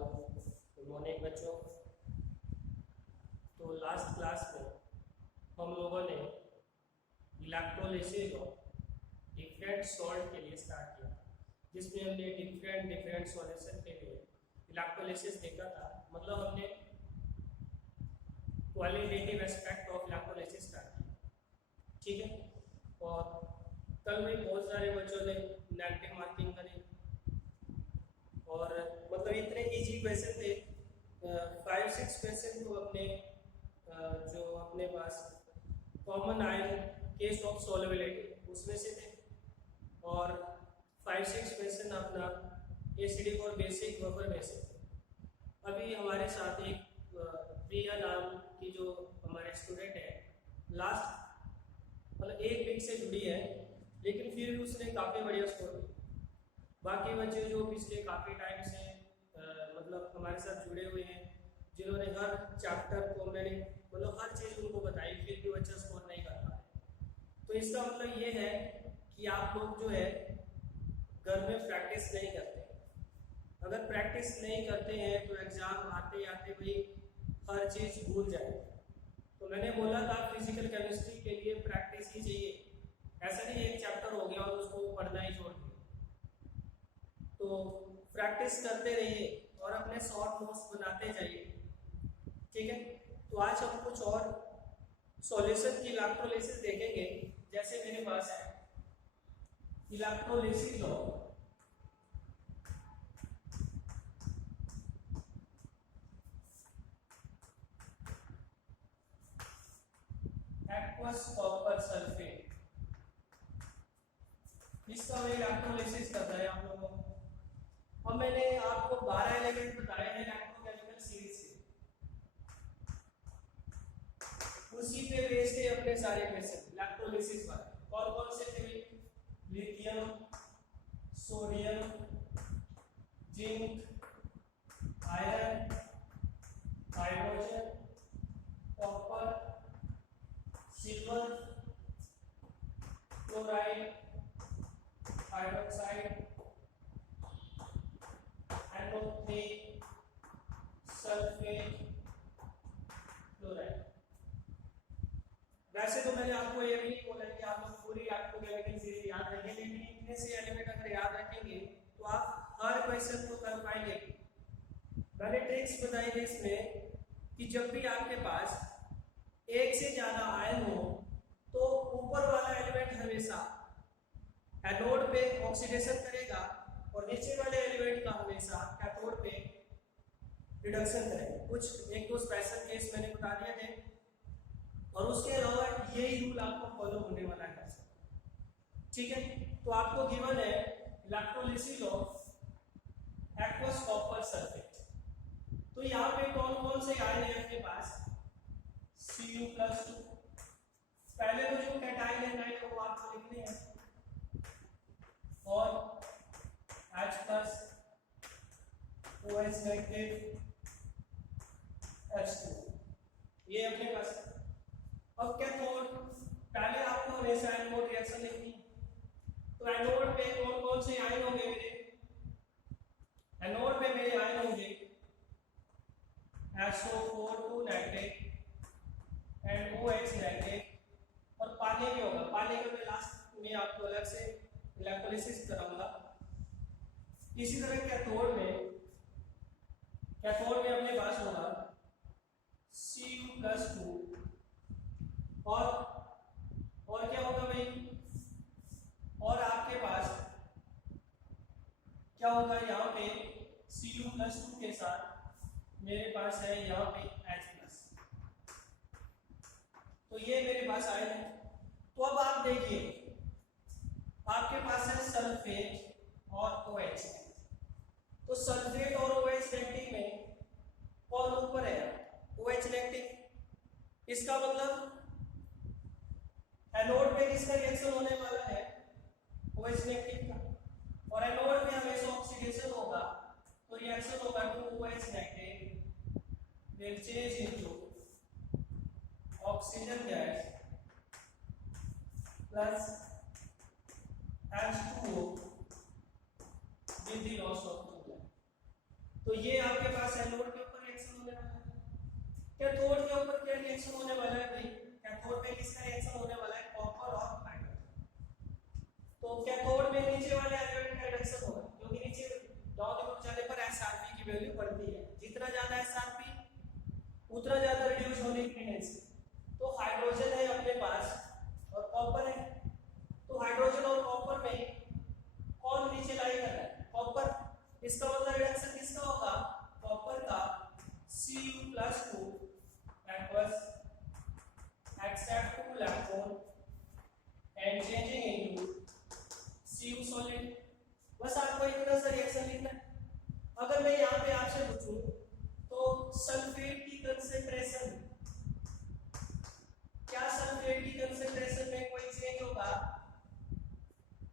Hello good morning बच्चों। तो last class में हम लोगों ने इलेक्ट्रोलिसिस ऑफ डिफरेंट सॉल्ट के लिए स्टार्ट किया था, जिसमें हमने डिफरेंट सॉल्यूशन के लिए इलेक्ट्रोलिसिस देखा था। मतलब हमने qualitative aspect of electrolysis start किया, ठीक है। और कल में बहुत सारे बच्चों ने नेगेटिव मार्किंग करी और मतलब इतने इजी क्वेश्चन थे, 5-6 क्वेश्चन तो अपने जो अपने पास common ion case of solubility उसमें से थे, और 5-6 क्वेश्चन अपना एसिडिक और बेसिक बफर में से थे। अभी हमारे साथ एक प्रिया नाम की जो हमारे स्टूडेंट है, लास्ट मतलब एक वीक से जुड़ी है, लेकिन फिर भी उसने काफ़ी बढ़िया स्कोर किया। बाकी बच्चे जो पिछले काफ़ी टाइम से मतलब हमारे साथ जुड़े हुए हैं, जिन्होंने हर चैप्टर को मैंने मतलब हर चीज़ उनको बताई, फिर भी बच्चा स्कोर नहीं कर पा रहे। तो इसका मतलब ये है कि आप लोग जो है घर में प्रैक्टिस नहीं करते। अगर प्रैक्टिस नहीं करते हैं तो एग्ज़ाम आते आते भाई हर चीज़ भूल जाए। तो मैंने बोला था फिजिकल केमिस्ट्री के लिए प्रैक्टिस ही चाहिए, ऐसा नहीं एक चैप्टर हो गया और उसको पढ़ना ही छोड़ दिया। तो प्रैक्टिस करते रहिए और अपने शॉर्ट नोट्स बनाते जाइए, ठीक है। तो आज हम कुछ और सॉल्यूशन की इलेक्ट्रोलिसिस देखेंगे। जैसे मेरे पास है electrolysis of aqueous copper sulphate, इसका मैं इलेक्ट्रोलिसिस करता है आप लोगों को। और मैंने आपको 12 एलिमेंट बताए हैं इलेक्ट्रोकेमिकल सीरीज से, उसी पे बेस्ड है अपने सारे क्वेश्चन इलेक्ट्रोलिसिस वाले। कौन कौन से थे? Lithium, sodium, zinc, iron, hydrogen, copper, silver, chloride, hydroxide, NO3, sulphate, chloride. वैसे तो मैंने आपको ये भी नहीं बोला कि आप लोग पूरी इलेक्ट्रोकेमिकल सीरीज याद रखें, लेकिन इतने से एलिमेंट अगर याद रखेंगे तो आप हर क्वेश्चन को कर पाएंगे। मैंने ट्रिक्स बताई थी इसमें कि जब भी आपके पास एक से ज्यादा आयन हो तो ऊपर वाला एलिमेंट हमेशा एनोड पे ऑक्सीडेशन करेगा और नीचे वाले एलिमेंट का हमेशा कैथोड पे रिडक्शन करेगा। कुछ एक दो स्पेशल केस मैंने बता दिए थे, और उसके अलावा यही रूल आपको फॉलो होने वाला है, ठीक है। तो आपको गिवन है electrolysis of aqueous copper sulphate. तो यहाँ पे कौन कौन से आयन है अपने पास? Cu+2। पहले तो जो कैटाइन एनाइन वो आपको लिखने हैं, और H+, OH नेगेटिव, H2, ये अपने पास है। अब कैथोड, पहले आपको हमेशा एनोड रिएक्शन लिखनी है। तो एनोड पे कौन कौन से आयन होंगे मेरे? एनोड पे मेरे आयन होंगे SO4 negative and OH negative, और पानी भी होगा। पानी का मैं लास्ट में आपको अलग से इलेक्ट्रोलिसिस कराऊंगा। इसी तरह कैथोड में अपने पास होगा Cu+2, और क्या होगा भाई? और आपके पास क्या होगा? यहाँ पे Cu+2 के साथ मेरे पास है यहाँ पे H+। तो ये मेरे पास आए हैं। तो अब आप देखिए आपके पास है सल्फेट और OH। तो सल्फेट और OH नेगेटिव में कौन ऊपर है? OH negative. इसका मतलब एनोड पे किसका रिएक्शन होने वाला है? OH नेगेटिव का। और एनोड में हमेशा ऑक्सीडेशन होगा, तो रिएक्शन होगा two OH negative will change into oxygen gas plus H2O with the loss of. तो ये आपके तो कैथोड में नीचे वाले एलिमेंट का रिडक्शन होगा, क्योंकि नीचे डाउन ग्रुप जाने पर एसआरपी की वैल्यू बढ़ती है, जितना ज्यादा एसआरपी उतना ज्यादा रिड्यूस होने की टेंडेंसी। तो हाइड्रोजन है अपने पास और कॉपर है, तो हाइड्रोजन और कॉपर में कौन नीचे लाई कर रहा है? कॉपर। इसका मतलब रिडक्शन किसका होगा? कॉपर का Cu+2 aqueous accept 2 electron and changing into Cu solid। बस आपको इतना सा रिएक्शन लिखना है। अगर मैं यहाँ पे आपसे पूछूं तो सल्फेट की कंसंट्रेशन, क्या सल्फेट की कंसंट्रेशन में कोई चेंज होगा?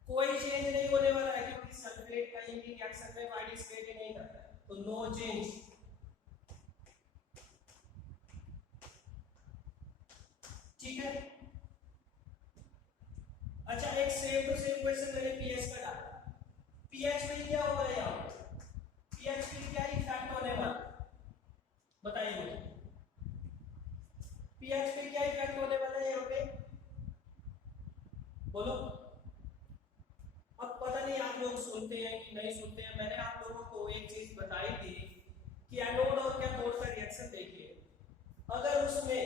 कोई चेंज नहीं होने वाला है, क्योंकि सल्फेट कहीं भी रिएक्शन में पार्टिसिपेट नहीं करता है, तो नो चेंज। ठीक है। अच्छा, एक सेम टू सेम क्वेश्चन मैंने पीएच का डाला। पीएच में क्या होगा? यहाँ पीएच में क्या इफेक्ट होने वाला, बताइए मुझे। पीएच पे क्या इफेक्ट होने वाला है यहाँ पे, बोलो। अब पता नहीं आप लोग सुनते हैं कि नहीं सुनते हैं। मैंने आप लोगों को एक चीज बताई थी कि एनोड और कैथोड का रिएक्शन देखिए, अगर उसमें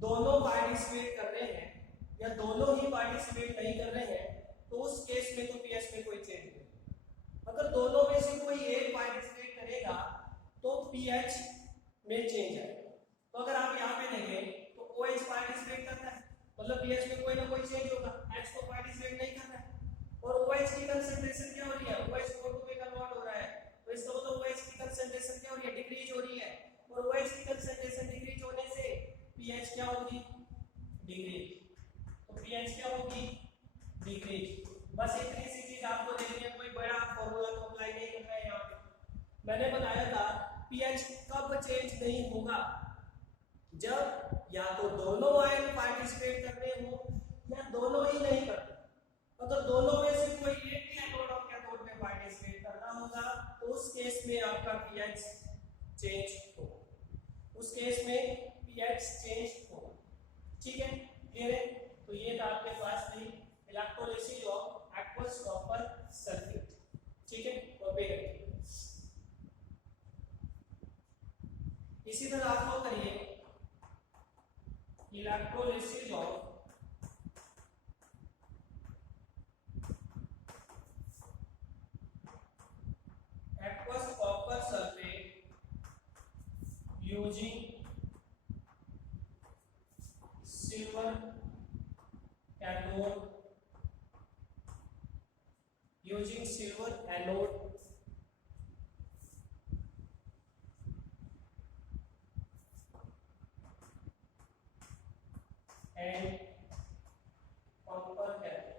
दोनों पार्टिसिपेट कर रहे हैं या दोनों ही पार्टिसिपेट नहीं कर रहे हैं, तो उस केस में तो पीएच में कोई चेंज नहीं। अगर दोनों में से कोई एक पार्टिसिपेट करेगा तो पीएच में चेंज आएगा। तो अगर आप यहाँ पे देखें तो OH पार्टिसिपेट करता है, मतलब पीएच में कोई ना कोई चेंज होगा। H को पार्टिसिपेट नहीं कर रहा है और OH की कंसंट्रेशन क्या हो रही है? OH O2 में कन्वर्ट हो रहा है, तो इसका मतलब OH की कंसंट्रेशन क्या हो रही है? डिक्रीज हो रही है। और OH की कंसंट्रेशन डिक्रीज होने से पीएच क्या होगी? डिक्रीज। तो पीएच क्या होगी? डिक्रीज। बस इतनी सी चीज आपको देखनी है, कोई बड़ा फॉर्मूला तो अप्लाई नहीं करना है यहाँ पे। मैंने बताया था पीएच कब चेंज नहीं होगा? जब या तो दोनों आयन पार्टिसिपेट कर रहे हो या दोनों ही नहीं करते। अगर दोनों में से कोई एक भी एनोड और कैथोड में पार्टिसिपेट कर रहा होगा तो उस केस में आपका पीएच चेंज होगा, उस केस में पीएच चेंज होगा। ठीक है, क्लियर है? तो ये था आपके पास भी electrolysis of aqueous copper sulphate. ठीक है, कॉपी रखिए। इसी तरह आप लोग करिए electrolysis of aqueous copper sulfate using silver cathode, using silver anode and copper cathode।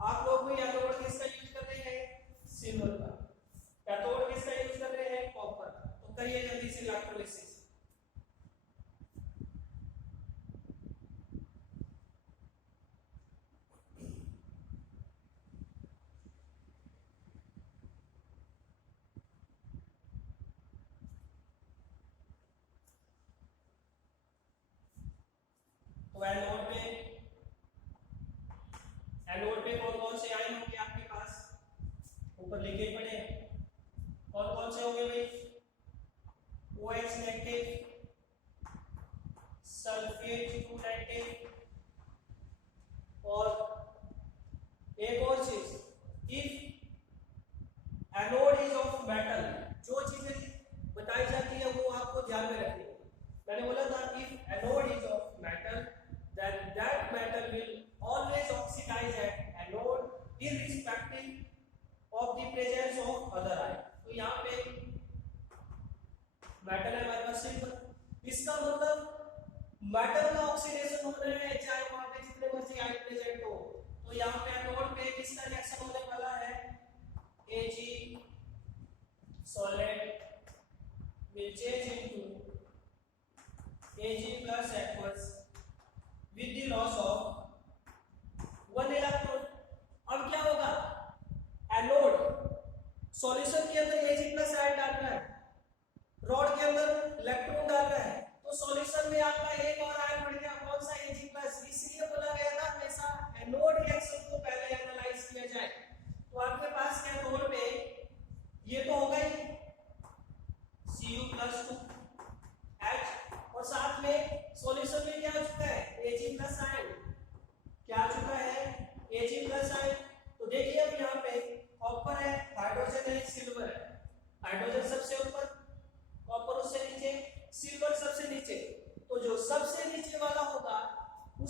आप लोग भी एनोड किसका यूज कर रहे हैं? सिल्वर का। कैथोड किसका यूज कर रहे हैं? कॉपर का। तो करिए जल्दी से इलेक्ट्रोलिसिस। तो एनोड पे कौन कौन से आयन होंगे आपके पास? ऊपर लिखे पड़े कौन कौन से होंगे भाई? OH नेगेटिव, सल्फेट 2 नेगेटिव, और एक और चीज, if anode is of metal, जो चीजें बताई जाती है वो आपको ध्यान में रखनी है। मैंने बोला था if anode is of metal then that metal will always oxidize at anode irrespective of the presence of other ion। तो यहाँ पे मेटल है हमारे पास सिल्वर, इसका मतलब मेटल का ऑक्सीडेशन होना है चाहे वहां पे जितने मर्जी आयन प्रेजेंट हो। तो यहाँ पे एनोड पे किसका रिएक्शन होने वाला है? Ag solid will change into Ag plus aqueous with the loss of 1 electron. अब क्या होगा? एनोड सॉल्यूशन के अंदर Ag प्लस आयन डाल रहा है, रॉड के अंदर इलेक्ट्रॉन डाल रहा है, तो सॉल्यूशन में आपका एक और आयन बढ़ गया। कौन सा?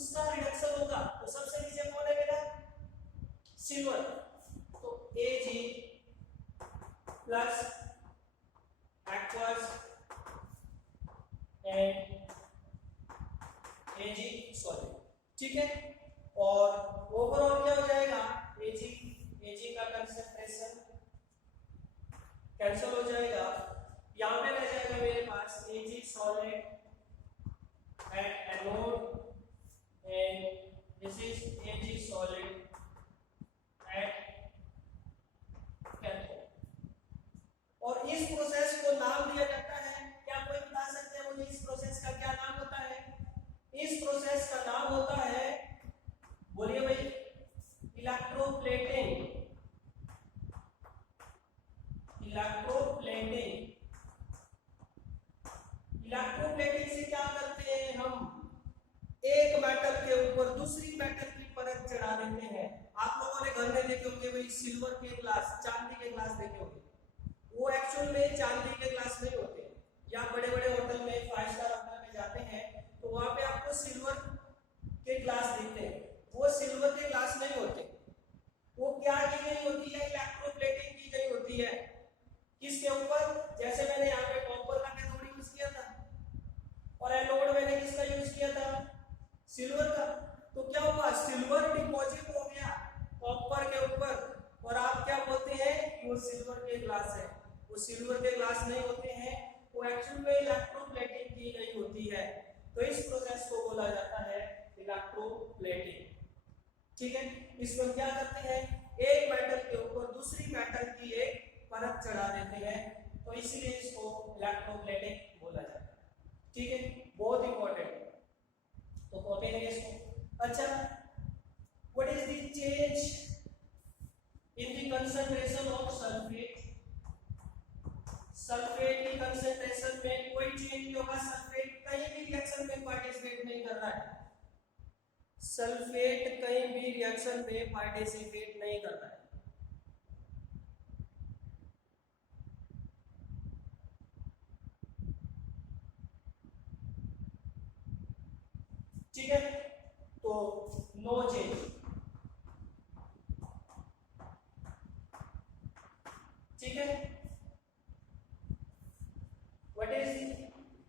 उसका रिडक्शन होगा तो सबसे नीचे कौन है मेरा सिल्वर, तो Ag plus aqueous and Ag solid, ठीक है। और ओवरऑल क्या हो जाएगा, Ag का कंसंट्रेशन कैंसिल हो जाएगा, यहाँ पे रह जाएगा मेरे पास Ag solid at anode and this is Ag solid at cathode। और इस प्रोसेस को नाम दिया जाता है, क्या कोई बता सकते हैं मुझे इस प्रोसेस का क्या नाम होता है? इस प्रोसेस का नाम होता है, बोलिए भाई, इलेक्ट्रोप्लेटिंग। इलेक्ट्रोप्लेटिंग, इलेक्ट्रोप्लेटिंग से क्या करते हैं हम, एक मेटल के ऊपर दूसरी मेटल की परत चढ़ा देते हैं। आप लोगों ने घर में देखे होंगे भाई सिल्वर के ग्लास, चांदी के ग्लास देखे होंगे, वो एक्चुअल में चांदी के ग्लास नहीं होते। या बड़े बड़े होटल में, 5 स्टार होटल में जाते हैं तो वहां पे आपको सिल्वर के ग्लास दिखते हैं, वो सिल्वर के ग्लास नहीं होते। वो क्या की गई होती है, इलेक्ट्रोप्लेटिंग की गई होती है। किसके ऊपर, जैसे मैंने यहाँ पे कॉपर का कैथोड यूज किया था और एनोड मैंने किसका यूज किया था, सिल्वर का। तो क्या हुआ, सिल्वर डिपॉजिट हो गया कॉपर के ऊपर, और आप क्या बोलते हैं कि वो सिल्वर के ग्लास है। वो सिल्वर के ग्लास नहीं होते हैं, वो एक्चुअल में इलेक्ट्रोप्लेटिंग की गई होती है। तो इस प्रोसेस को बोला जाता है इलेक्ट्रोप्लेटिंग, ठीक है। इसमें क्या करते हैं, एक मेटल के ऊपर दूसरी मेटल की एक परत चढ़ा देते हैं, तो इसीलिए इसको इलेक्ट्रोप्लेटिंग बोला जाता है, ठीक है। बहुत इंपॉर्टेंट, तो कॉपी करिए इसको। अच्छा, what is the change in the concentration of sulphate? Sulphate की कंसंट्रेशन में कोई चेंज नहीं होगा, सल्फेट कहीं भी रिएक्शन में पार्टिसिपेट नहीं कर रहा है। सल्फेट कहीं भी रिएक्शन में पार्टिसिपेट नहीं कर रहा है। ठीक है, तो नो चेंज, ठीक है। What is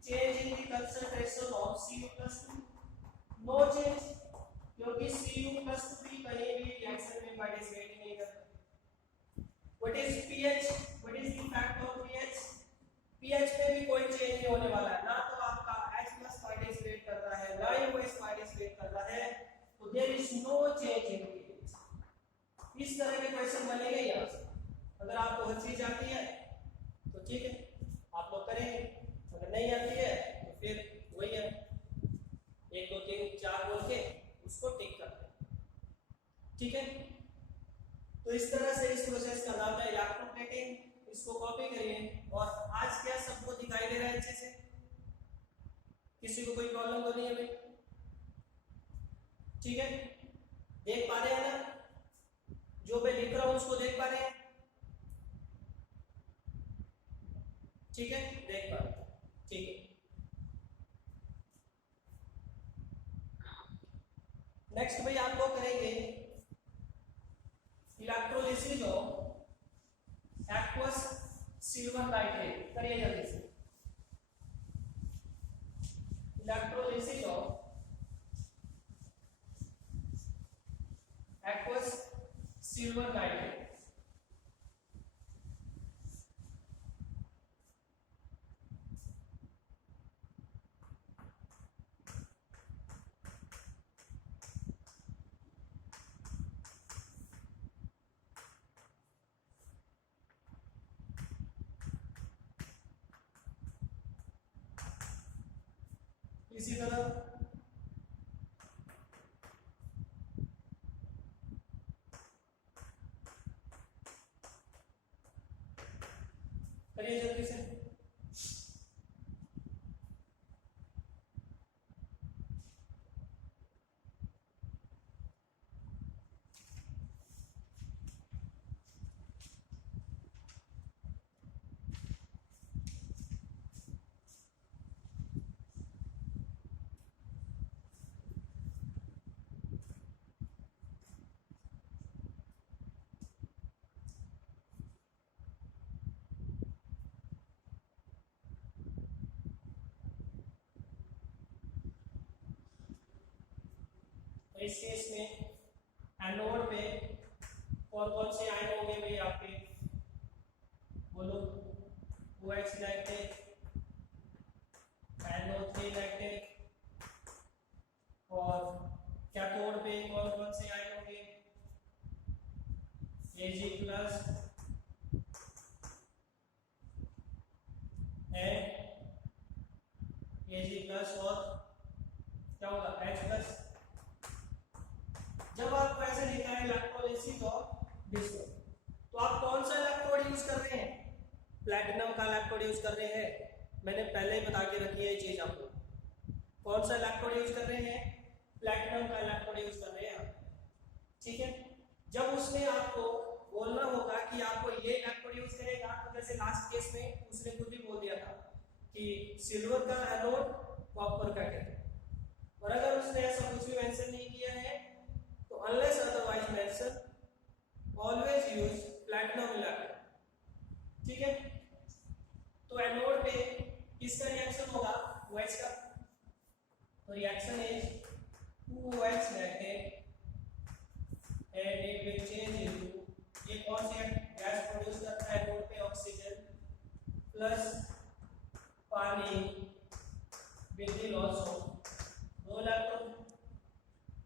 change in the concentration of Cu+2? No change, क्योंकि Cu+2 भी कहीं भी रिएक्शन में पार्टिसिपेट नहीं कर रहा। What is pH? What is the fact of pH? pH में भी कोई चेंज नहीं होने वाला है, ना तो आपका H+ पार्टिसिपेट कर रहा है, ना ही OH पार्टिसिपेट कर रहा है, तो there is no change in pH। इस तरह के क्वेश्चन बनेंगे यहाँ से। अगर आपको हर चीज आती है तो ठीक है, आप लोग करेंगे, अगर नहीं आती है तो फिर वही है, 1 2 3 4 बोल के उसको टिक करते हैं, ठीक है। तो इस तरह से इस प्रोसेस का नाम है इलेक्ट्रोप्लेटिंग। इसको कॉपी करिए। और आज क्या सबको दिखाई दे रहा है अच्छे से? किसी को कोई प्रॉब्लम तो नहीं है भाई? ठीक है, देख पा रहे हैं ना, जो मैं लिख रहा हूं उसको देख पा रहे हैं? ठीक है, देख पा रहे हैं, ठीक है। नेक्स्ट भाई आप लोग करेंगे electrolysis of aqueous silver nitrate. करिए जल्दी से, electrolysis of aqueous silver nitrate. इसी तरह करिए जल्दी से। इस केस में एनोड पे कौन से आयन होंगे भाई आपके, बोलो। OH नेगेटिव, NO3 नेगेटिव, और कैथोड पे कौन से आयन होंगे, Ag plus and Ag plus, और क्या होगा H प्लस। जब आपको ऐसे लिखा है इलेक्ट्रोलिसिस और डिस्को, तो आप कौन सा इलेक्ट्रोड यूज कर रहे हैं, प्लैटिनम का इलेक्ट्रोड यूज कर रहे हैं। मैंने पहले ही बता के रखी है ये चीज आपको, कौन सा इलेक्ट्रोड यूज कर रहे हैं, प्लैटिनम का इलेक्ट्रोड यूज कर रहे हैं, ठीक है। जब उसने आपको बोलना होगा कि आपको ये इलेक्ट्रोड यूज करेगा, तो जैसे लास्ट केस में उसने खुद ही बोल दिया था कि सिल्वर का एनोड कॉपर का कैथोड, और अगर उसने ऐसा कुछ भी मेंशन नहीं किया है तो unless otherwise mention always use platinum electrode, ठीक है। तो एनोड पे किसका रिएक्शन होगा, OH का, तो reaction is 2OH negative and it will change into, ये कौन सी गैस प्रोड्यूस करता है एनोड पे, ऑक्सीजन प्लस पानी with the loss of 2 electron.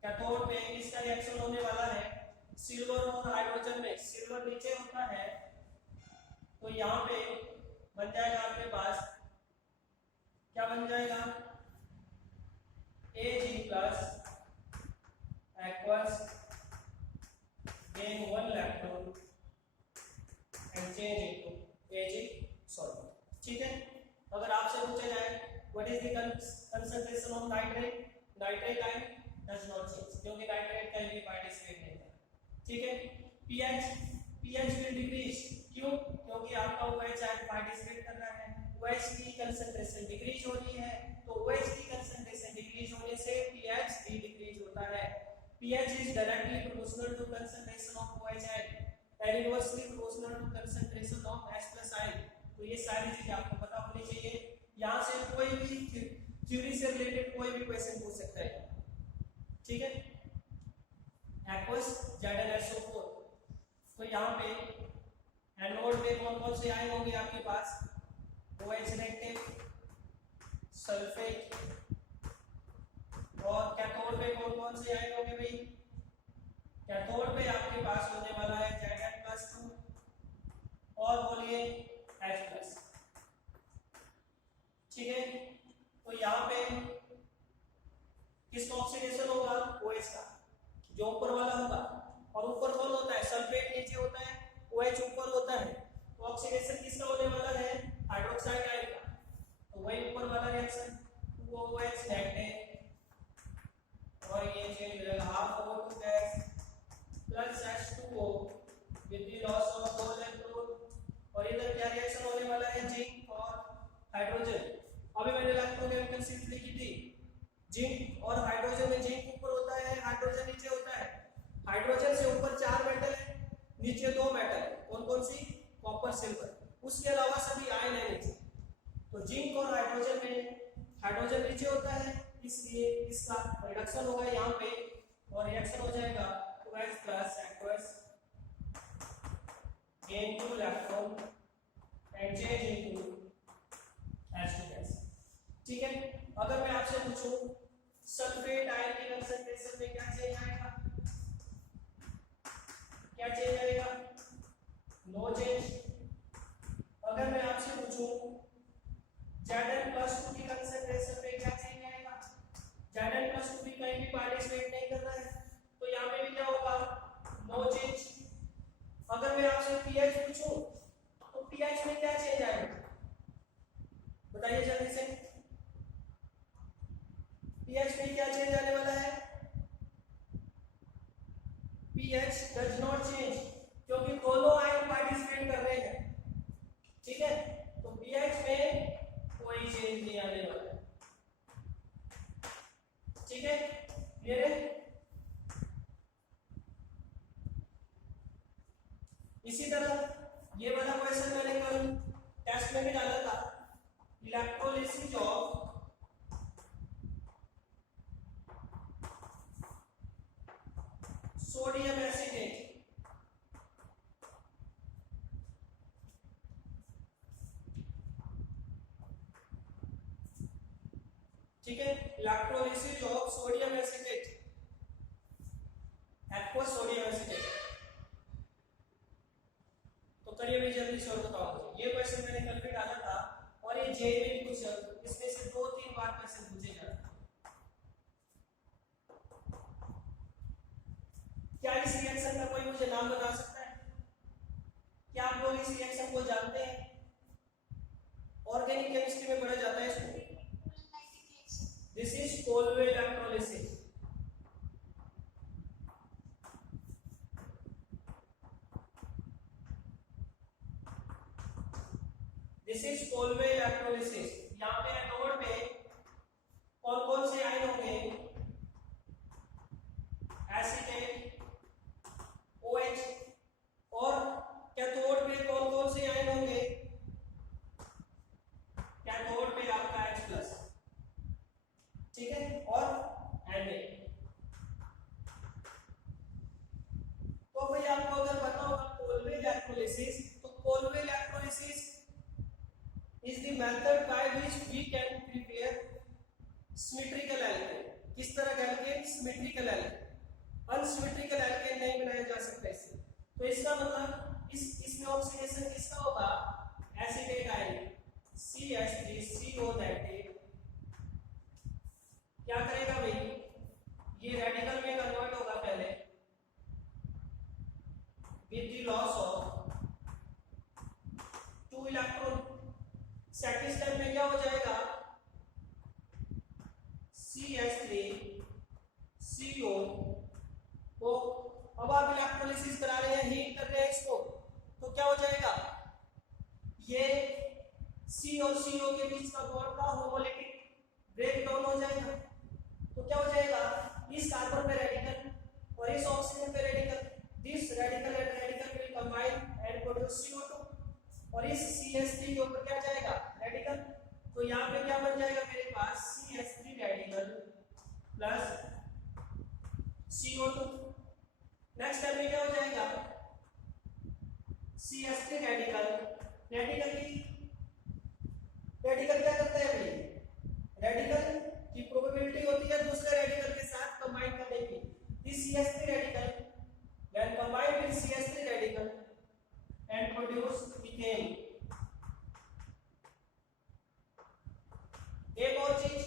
Cathode पे किसका रिएक्शन होने वाला है, सिल्वर और हाइड्रोजन में, सिल्वर नीचे होता है तो यहाँ पे बन जाएगा आपके पास, क्या बन जाएगा, Ag plus aqueous gain 1 electron and change into Ag solid, ठीक है। अगर आपसे पूछा जाए what is the concentration of nitrate, nitrate ion does not change, क्योंकि नाइट्रेट कहीं भी पार्टिसिपेट नहीं करता, ठीक है। pH विल डिक्रीज, क्यों, क्योंकि आपका OH आयन पार्टिसिपेट कर रहा है, OH की कंसंट्रेशन डिक्रीज हो रही है, तो OH की कंसंट्रेशन डिक्रीज होने से pH भी डिक्रीज होता है। pH is directly proportional to concentration of OH ion and inversely proportional to concentration of H+ ion। तो ये सारी चीजें आपको पता होनी चाहिए। यहाँ से कोई भी थ्योरी से रिलेटेड कोई भी क्वेश्चन पूछ सकता है, ठीक है। aqueous ZnSO4, तो यहाँ पे एनोड पे कौन से आयन होंगे आपके पास, OH नेगेटिव, सल्फेट, और कैथोड पे कौन से आयन होंगे भाई, कैथोड पे आपके पास होने वाला है Zn+2 और बोलिए H+, ठीक है। तो यहाँ पे किसका ऑक्सीडेशन होगा, OH का, जो ऊपर वाला होगा, और ऊपर कौन होता है, सल्फेट नीचे होता है, OH ऊपर होता है, तो ऑक्सीडेशन किसका होने वाला है, हाइड्रोक्साइड आयन का, तो वही ऊपर वाला रिएक्शन 2OH नेगेटिव, और ये चेंज हो जाएगा half O2 gas plus H2O with the loss of 2 electron, और इधर क्या रिएक्शन होने वाला है, जिंक और हाइड्रोजन। अभी मैंने इलेक्ट्रोकेमिकल लिखी थी, जिंक और हाइड्रोजन में जिंक ऊपर होता है, हाइड्रोजन नीचे होता है, हाइड्रोजन से ऊपर 4 मेटल है, नीचे 2 मेटल है, कौन सी, कॉपर सिल्वर, उसके अलावा सभी आयन है नीचे। तो जिंक और हाइड्रोजन में हाइड्रोजन नीचे होता है, इसलिए इसका रिडक्शन होगा यहाँ पे, और रिएक्शन हो जाएगा 2H plus aqueous gain 2 electron and change into H2 gas, ठीक है। अगर मैं आपसे पूछूं सल्फेट आयन की कंसंट्रेशन में क्या चेंज आएगा, क्या चेंज आएगा, नो चेंज। अगर मैं आपसे पूछूं Zn+2 की कंसंट्रेशन में क्या चेंज आएगा, Zn+2 भी कहीं भी पार्टिसिपेट नहीं कर रहा है, तो यहाँ पे भी क्या होगा, नो चेंज। अगर मैं आपसे pH पूछूं तो pH में क्या चेंज आएगा, बताइए जल्दी से, pH में क्या चेंज आने वाला है, pH डज नॉट चेंज, क्योंकि दोनों आयन पार्टिसिपेट कर रहे हैं, ठीक है। तो pH में कोई चेंज नहीं आने वाला है, ठीक है, क्लियर है। इसी तरह ये वाला क्वेश्चन मैंने कल टेस्ट में भी डाला था, इलेक्ट्रोलिसिस ऑफ सोडियम एसिटेट, ठीक है, electrolysis of sodium acetate, aqueous sodium acetate. तो करिए भाई जल्दी से और बताओ मुझे, ये क्वेश्चन मैंने कल भी डाला था और ये जे में भी पूछा, इसमें से 2-3 बार क्वेश्चन पूछे जाते हैं। क्या इस रिएक्शन का कोई मुझे नाम बता सकता है? क्या आप लोग इस रिएक्शन को जानते हैं? ऑर्गेनिक केमिस्ट्री में पढ़ा जाता है इसको। This is Colway electrolysis. This is Colway electrolysis. यहाँ पे एनोड में कौन कौन से आयन होंगे? एसिटेट, OH, और कैथोड में कौन कौन से आयन होंगे? कैथोड में आपका H+, ठीक है, और Na। तो भाई आपको अगर पता होगा कोलवे इलेक्ट्रोलिसिस, तो Colway electrolysis is the method by which we can prepare symmetrical alkane। किस तरह का alkane? symmetrical alkane। unsymmetrical alkane नहीं बनाया जा सकता इससे। तो इसका मतलब इसमें ऑक्सीडेशन किसका होगा? एसिटेट आयन CH3CO नेगेटिव क्या करेगा भाई? ये रेडिकल में कन्वर्ट होगा पहले with the loss of 2 electron. Second step में क्या हो जाएगा? CH3CO को अब आप इलेक्ट्रोलिसिस करा रहे हैं, हीट कर रहे हैं इसको, तो क्या हो जाएगा? ये C और CO के बीच का बॉन्ड का होमोलिटिक ब्रेक डाउन हो जाएगा। तो क्या हो जाएगा? इस कार्बन पे रेडिकल और इस ऑक्सीजन पे radical, this radical and radical will combine and produce CO2, और इस CH3 के ऊपर क्या जाएगा? रेडिकल। तो यहाँ पे क्या बन जाएगा मेरे पास? CH3 radical plus CO2। Next step में क्या हो जाएगा? CH3 रेडिकल, रेडिकल क्या करता है भाई? रेडिकल की प्रोबेबिलिटी होती है दूसरे रेडिकल के साथ कंबाइन करने की। This CH3 radical when combined with CH3 radical and produce methane. एक और चीज,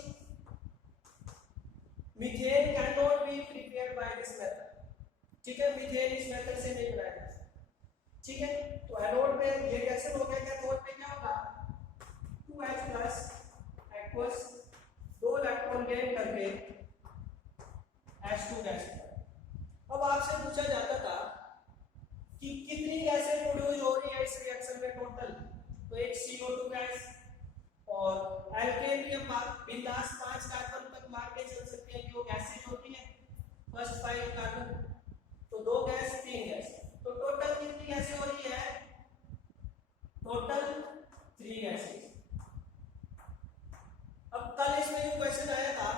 methane can not be prepared by this method, ठीक है, मीथेन इस मेथड से नहीं बनाया जा सकता, ठीक है। तो एनोड में ये रिएक्शन हो गया, कैथोड में क्या होगा? 2H+ एक्वस 2 इलेक्ट्रॉन गेन करके H2 गैस। अब आपसे पूछा जाता था कि कितनी गैसें प्रोड्यूस हो रही है इस रिएक्शन में टोटल? तो एक CO2 गैस, और एल्केन भी हम बिंदास 5 कार्बन तक मान के चल सकते हैं कि वो गैसेज होती है, फर्स्ट 5 कार्बन, तो 2 गैस 3 गैस, तो टोटल कितनी गैसें हो रही है? Total 3 gases. अब कल इसमें जो क्वेश्चन आया था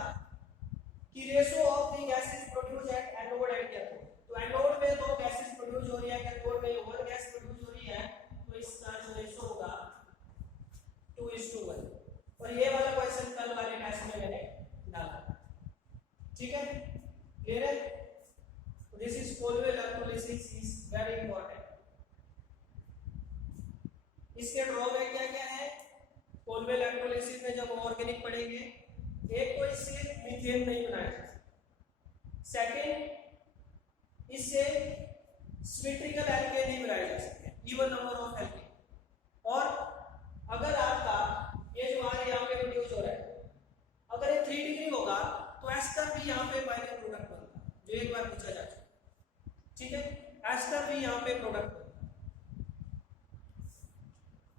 कि ratio of the gases produce at anode and cathode, तो एनोड में 2 गैसेज प्रोड्यूस हो रही है, कैथोड में 1 गैस प्रोड्यूस हो रही है, तो इसका जो रेशो होगा 2:1। और ये वाला क्वेश्चन कल वाले टेस्ट में मैंने डाला, ठीक है, क्लियर है? This is Colway electrolysis is very important. इसके ड्रॉबैक क्या क्या है कोलवे इलेक्ट्रोलिसिस में जब ऑर्गेनिक पढ़ेंगे? एक तो इससे मीथेन नहीं बनाया जा सकता, सेकेंड इससे सिमेट्रिकल एल्केन नहीं बनाए जा सकते, इवन नंबर ऑफ एल्केन, और अगर आपका ये जो हमारे यहाँ पे प्रोड्यूस हो रहा है अगर ये 3 डिग्री होगा तो एस्टर भी यहाँ पे बाय प्रोडक्ट बनता है, जो एक बार पूछा जा चुका, ठीक है, एस्टर भी यहाँ पे प्रोडक्ट बनता है।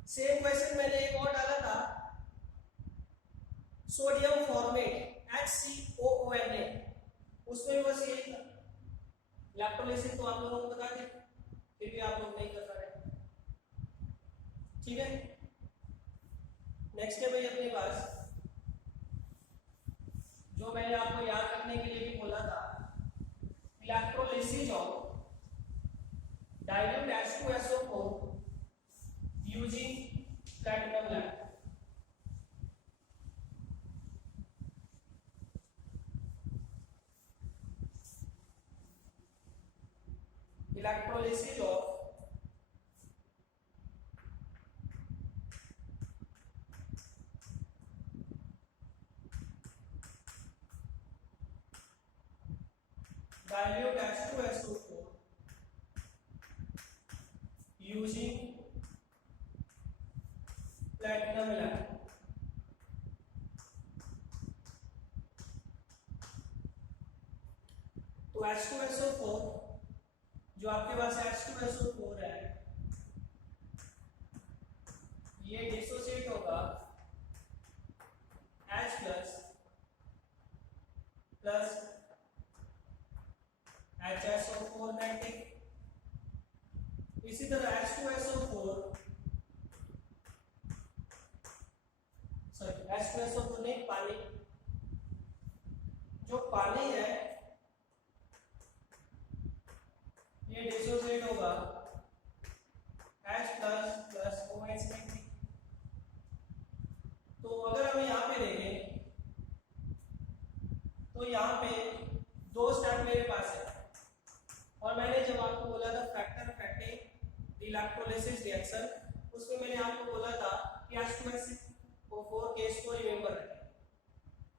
सेम क्वेश्चन मैंने एक और डाला था, सोडियम फॉर्मेट HCOONA, उसमें भी बस यही था, इलेक्ट्रोलिसिस तो आप लोगों को बता दें, फिर भी आप लोग नहीं कर पा रहे, ठीक है। नेक्स्ट है भाई अपने पास जो मैंने आपको याद रखने के लिए भी बोला था, electrolysis electrolysis of dilute H2SO4 using platinum lamp. Electrolysis of dilute H2SO4 using platinum lamp. तो H2SO4 जो आपके पास H2SO4 है ये डिसोसिएट होगा H प्लस HSO4 नेगेटिव। इसी तरह H2SO4 नहीं पानी, जो पानी है ये डिसोसिएट होगा H प्लस OH नेगेटिव। तो अगर हम यहाँ पे देखें तो यहाँ पे दो स्टेप मेरे पास है, और मैंने जब आपको बोला था फैक्टर अफेक्टिंग इलेक्ट्रोलिसिस रिएक्शन, उसमें मैंने आपको बोला था कि H2SO4 केस को रिमेंबर रखें।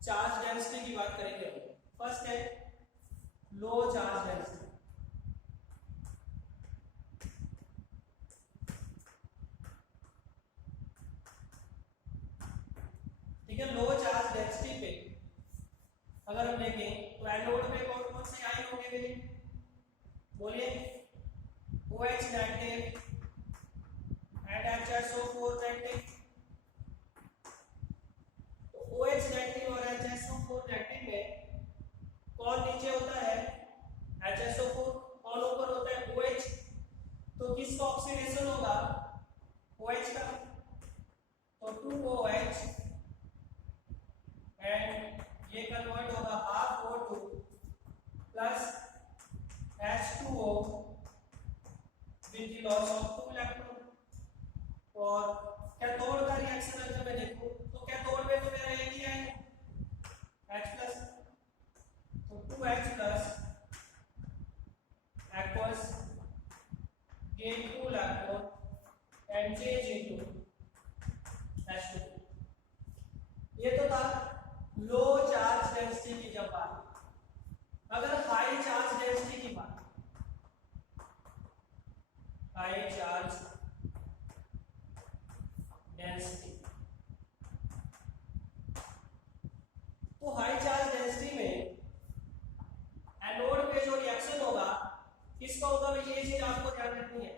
चार्ज डेंसिटी की बात करेंगे हम। फर्स्ट है लो चार्ज डेंसिटी। ठीक है, लो चार्ज डेंसिटी पे अगर हम देखें तो एनोड पे कौन कौन से आयन होंगे मेरे, बोलिए। OH negative and HSO4 negative. तो OH नेगेटिव और HSO4 नेगेटिव में कौन नीचे होता है, HSO4, कौन ऊपर होता है, OH। तो किसका ऑक्सीडेशन होगा, OH का। तो 2OH एंड ये कन्वर्ट होगा half O2 plus H2O with the loss of 2 electron. और कैथोड का रिएक्शन अगर मैं देखूं तो कैथोड में तो मेरा एक ही है H प्लस, तो 2H plus aqueous gain 2 electron and change into H2। ये तो था लो चार्ज डेंसिटी की जब बात। अगर हाई चार्ज डेंसिटी की बात, हाई चार्ज डेंसिटी, तो हाई चार्ज डेंसिटी में एनोड पे जो रिएक्शन होगा किसका होगा, ये चीज आपको ध्यान रखनी है,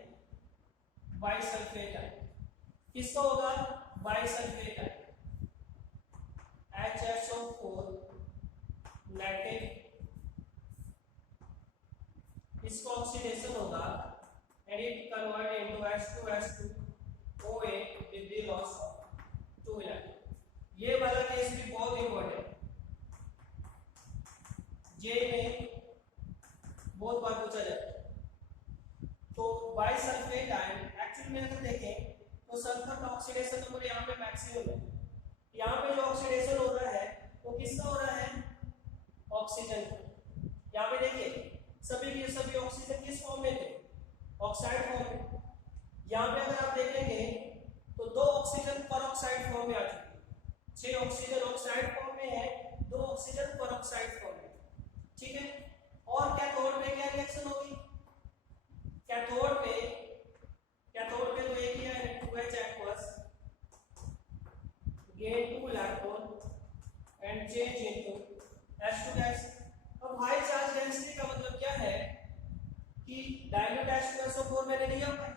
बाइसल्फेट आयन। किसका होगा, बाइसल्फेट आयन। HSO4 नेगेटिव, इसका ऑक्सीडेशन होगा and it convert into H2SO4 with the loss of 2 electron. ये वाला केस भी बहुत इंपॉर्टेंट है, जे में बहुत बार पूछा जाता है। तो बाइसल्फेट आयन एक्चुअली में अगर देखें तो सल्फर का ऑक्सीडेशन नंबर यहाँ पे मैक्सिमम है। यहाँ पे जो ऑक्सीडेशन हो रहा है वो किसका हो रहा है, ऑक्सीजन। यहाँ पे देखिए सभी के सभी ऑक्सीजन किस फॉर्म में थे, ऑक्साइड फॉर्म में। यहाँ पे अगर आप देखेंगे तो 2 ऑक्सीजन पर ऑक्साइड फॉर्म में आ चुके हैं, 6 ऑक्सीजन ऑक्साइड फॉर्म में है, 2 ऑक्सीजन पर ऑक्साइड फॉर्म में। ठीक है, और कैथोड पे क्या रिएक्शन होगी, कैथोड पे तो एक ही है 2H aqueous gain 2 electron and change into H2 gas। अब हाई चार्ज डेंसिटी का मतलब क्या है कि डाइल्यूट H2SO4 मैंने लिया हुआ है,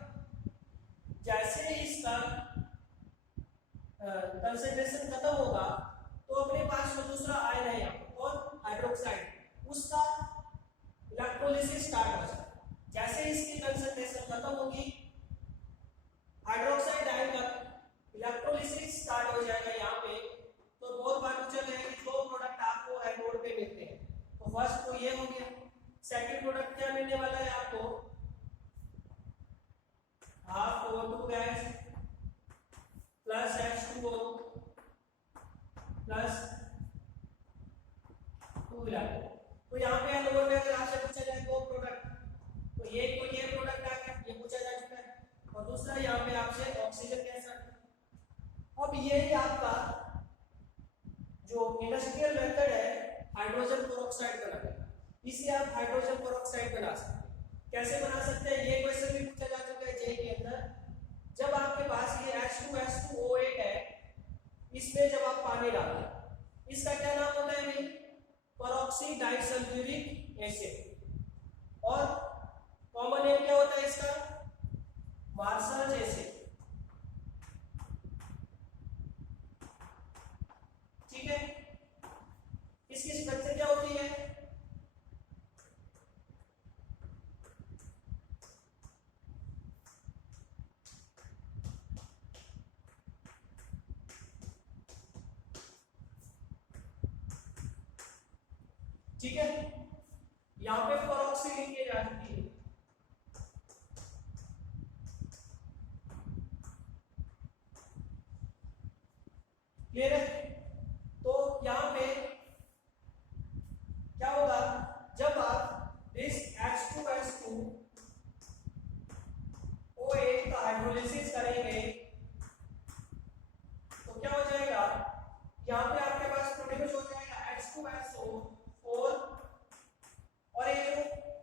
जैसे ही इसका कंसंट्रेशन खत्म होगा तो अपने पास जो दूसरा आयन है यहाँ कौन, हाइड्रोक्साइड, उसका इलेक्ट्रोलिसिस स्टार्ट हो जाएगा। जैसे इसकी कंसंट्रेशन खत्म होगी हाइड्रोक्साइड आयन का इलेक्ट्रोलिसिस स्टार्ट हो जाएगा यहाँ पे। तो बहुत बार पूछा गया कि 2 प्रोडक्ट आपको एनोड पे मिलते हैं, तो फर्स्ट तो ये हो गया, सेकंड प्रोडक्ट क्या मिलने वाला है आपको, half O2 gas plus H2O plus 2 electron. तो यहाँ पे नंबर में अगर आपसे पूछा जाए दो प्रोडक्ट, तो ये कोई ये प्रोडक्ट आ गया, ये पूछा जा चुका है, और दूसरा यहाँ पे आपसे ऑक्सीजन गैस आ गया। अब ये ही आपका जो इंडस्ट्रियल मेथड है हाइड्रोजन पेरोक्साइड बनाने का, इसे आप हाइड्रोजन पेरोक्साइड बना सकते हैं। कैसे बना सकते हैं, ये क्वेश्चन भी पूछा जा चुका है जेईई के अंदर। जब आपके पास ये H2SO8 है, इसमें जब आप पानी डालते हैं, इसका क्या नाम होता है भाई, पेरोक्सी डाइसल्फ्यूरिक एसिड, और कॉमन नेम क्या होता है इसका, मार्शल एसिड। ठीक है, इसकी स्ट्रक्चर क्या होती है, ठीक है, यहां पे पेरोक्सी लिंकेज आ चुकी है। क्लियर है, तो यहां पे क्या होगा, जब आप इस H2S2O8 का हाइड्रोलिसिस करेंगे तो क्या हो जाएगा, यहां पे आपके पास प्रोड्यूस हो जाएगा H2SO4, और ये जो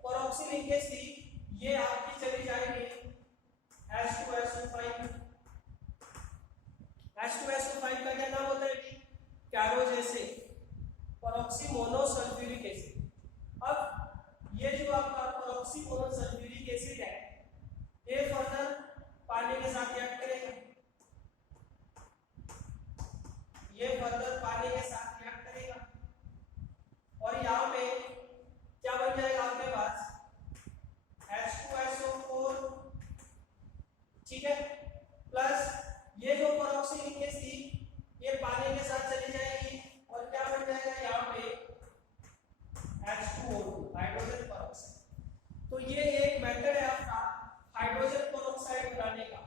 पेरोक्सी लिंकेज थी ये आपकी चली जाएगी H2SO5। H2SO5 का क्या नाम होता है, कैरोज एसिड, पेरोक्सी मोनोसल्फ्यूरिक एसिड। अब ये जो आपका पेरोक्सी मोनोसल्फ्यूरिक एसिड है, ये फर्दर पानी के साथ रिएक्ट करेगा, ये फर्दर पानी के साथ रिएक्ट करेगा, और यहाँ पे क्या बन जाएगा आपके पास H2SO4, ठीक है, प्लस ये जो पेरोक्सी लिंकेज थी ये पानी के साथ चली जाएगी, और क्या बन जाएगा यहाँ पे H2O2 हाइड्रोजन पेरोक्साइड। तो ये एक मेथड है आपका हाइड्रोजन पेरोक्साइड बनाने का।